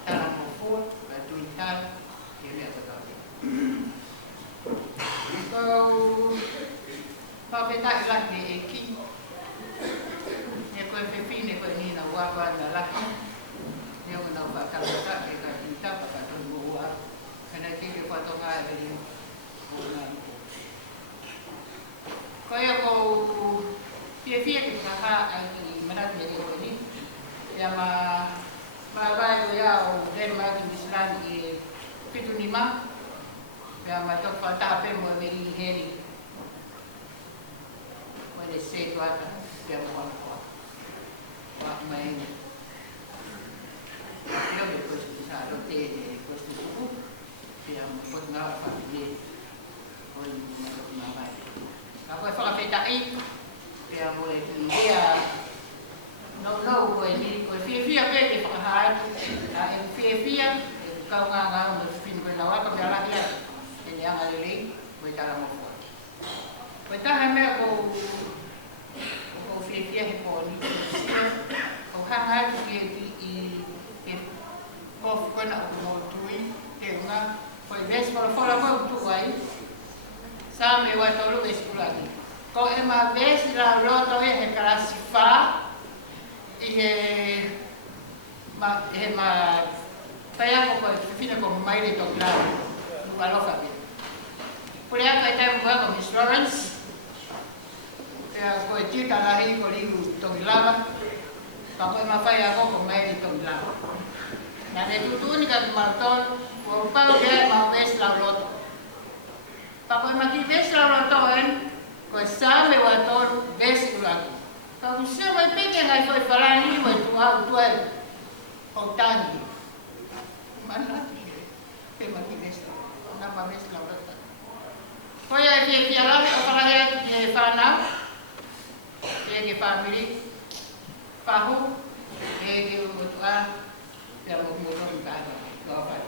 tala mo fuwa, katuitan, yun ako tawag. So, pabeta ilan ni eki, ni ko pepi ni ko ni na wawan na laki, ni ko na bakal bata kita kita pakai buah, kena kiri foto ngai ni bukan. Kaya ko pepi kita ha ni mana ni ko ni, ya ma ya o derma di Islam di pitu lima. Kaya matok falta apa mo meri heri. Wala say to ata kaya mo ko. Pak main. Yo be ko sa lo te ko su. Kaya mo ko na pa ni. On matok na ba. Ako fa ka ta ai. Kaya mo dia no ko ni ko fia pe ke pa ha. Na fia kau nga mo pin ko na wa ka bala dia. Yang aliling, kita mau buat. Kita hanya kau fikir kau ni, kau hanya fikir kau nak mau tuai, tengah kau best kalau kau tuai, sampai waktu lu sekolah ni. Kau emang best lah lo tahu yang kelas siapa, saya kau fikir kau main itu kelas, lupa lo fikir. Pulih kau tahu buat kau insurance, kau cita lagi kau liu tong lama, kau emang payah kau main tong lama. Na me tutuni ka kumarton, o pao kaya mau ves la loto. Pako maki ves la loto ko sa me waton ves ulago. Kau siya may peke ngai foi falani mo tuau tuel. O tani. Mana pe maki ves na pa ves la loto. Koya ke fiala ko falaya ke falana. Ke family. Pahu ke utuan ya mo mo ka ko fa.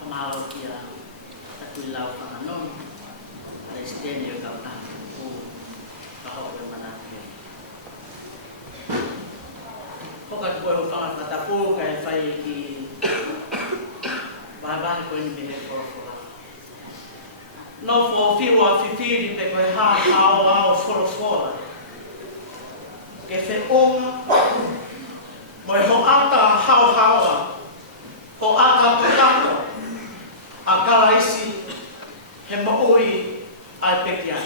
Kamalo kia takuilau panganom Presiden yo kau tak kau bermanake pokat ko pangat matapu kay fai ki baba ko ni be for no for fiwa fifi de ko ha for ke fe mo ho ata ha o ata putato akala isi he maui ai pekian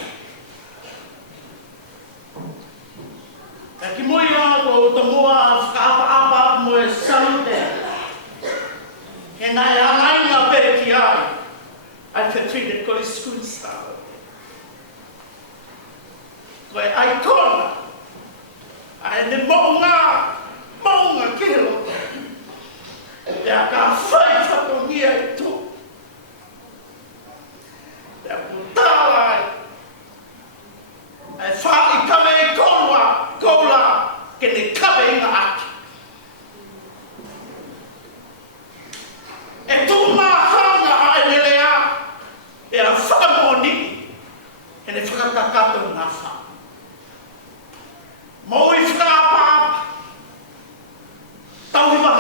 ki moi o tomua apa mo salute he na ai na pekian ai treated ko school style ko ai kona ai ne monga kilo ya ka fai fa to dia tu ya putala ai fa I kame kola ke ne kabe na aki e tu ma hanga ai lea e a fa moni e ne fa ka na fa mo I fa pa tau ma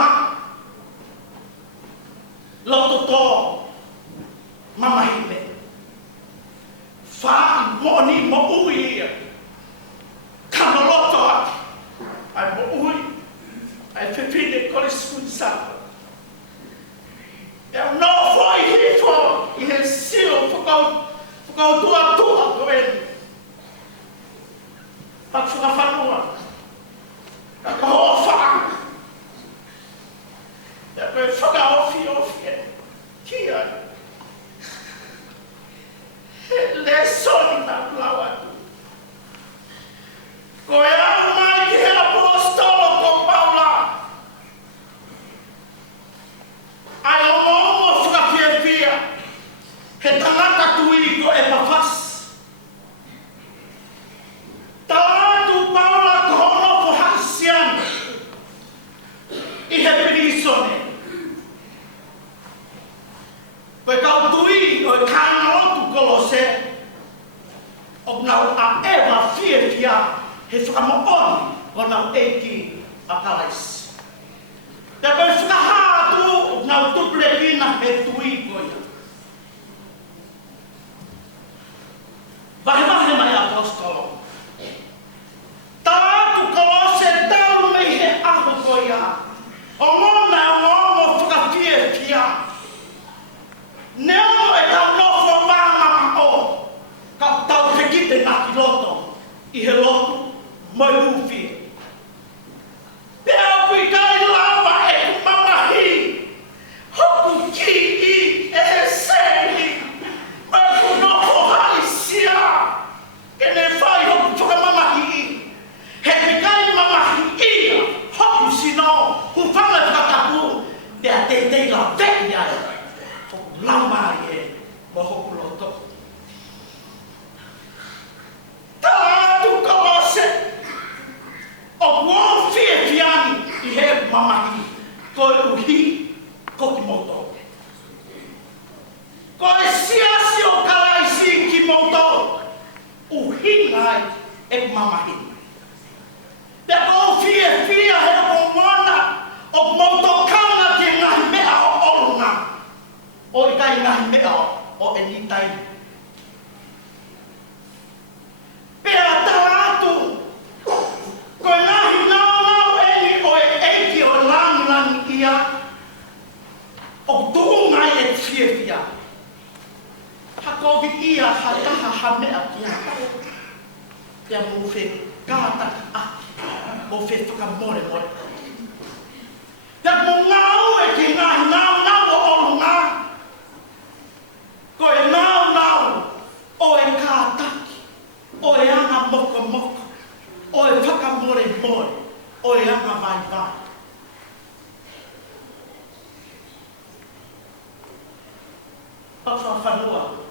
loto to mama hime fa moni mo ui kama loto ai mo ui ai fefine kole skunsa e no foi hifo I he sio fukau tua koen pak fuka fanua ka ho fa ya koe whakaofi kia le soni na lawa koe au mai ki he apostolo ko Paula ai o whakapia he tangata tui ko Epafas tātu Paula ko hono po hasian I he perisone koe kau tui o kāna otu kolose o nau a ewa fia he whakamooni o nau eiki a kalais. Te koe whakahātu o nau tuple pina he tui koia. Vahe mai apostolo. Tātu kolose tau mei he aho koia. O ngona o ngona whakafia. Neo e tau nofo mama o ka tau pekite na ki loto I he loto mai ufi pea kui kai lawa e mamahi hoku ki I e sehi mai ku nofo haisia ke ne fai hoku whaka mamahi he me kai mamahi ia hoku sino hu whanga whakaku pea te la veki ai Lama ye moho loto. Tātu kalose o won fiani I he mamahi ko uhi ko kimoto. Ko siasi o kalaisi kimoto uhi ngai e mamahi. Te ko fia he o mona o moto kana te ngai mea o olunga. O I kai ngahi mea o anytime. Pea tātu, koe ngahi nau eni o e eiki o langi ia, o tūngai e fia. Hakovi ia ha taha ha mea kia. mo fe toka more more. Te mo ngau e ki ngau o olunga. Ko e ngau o e kātaki, o e anga moka, o e whaka more, o e anga vai. Papa whanua,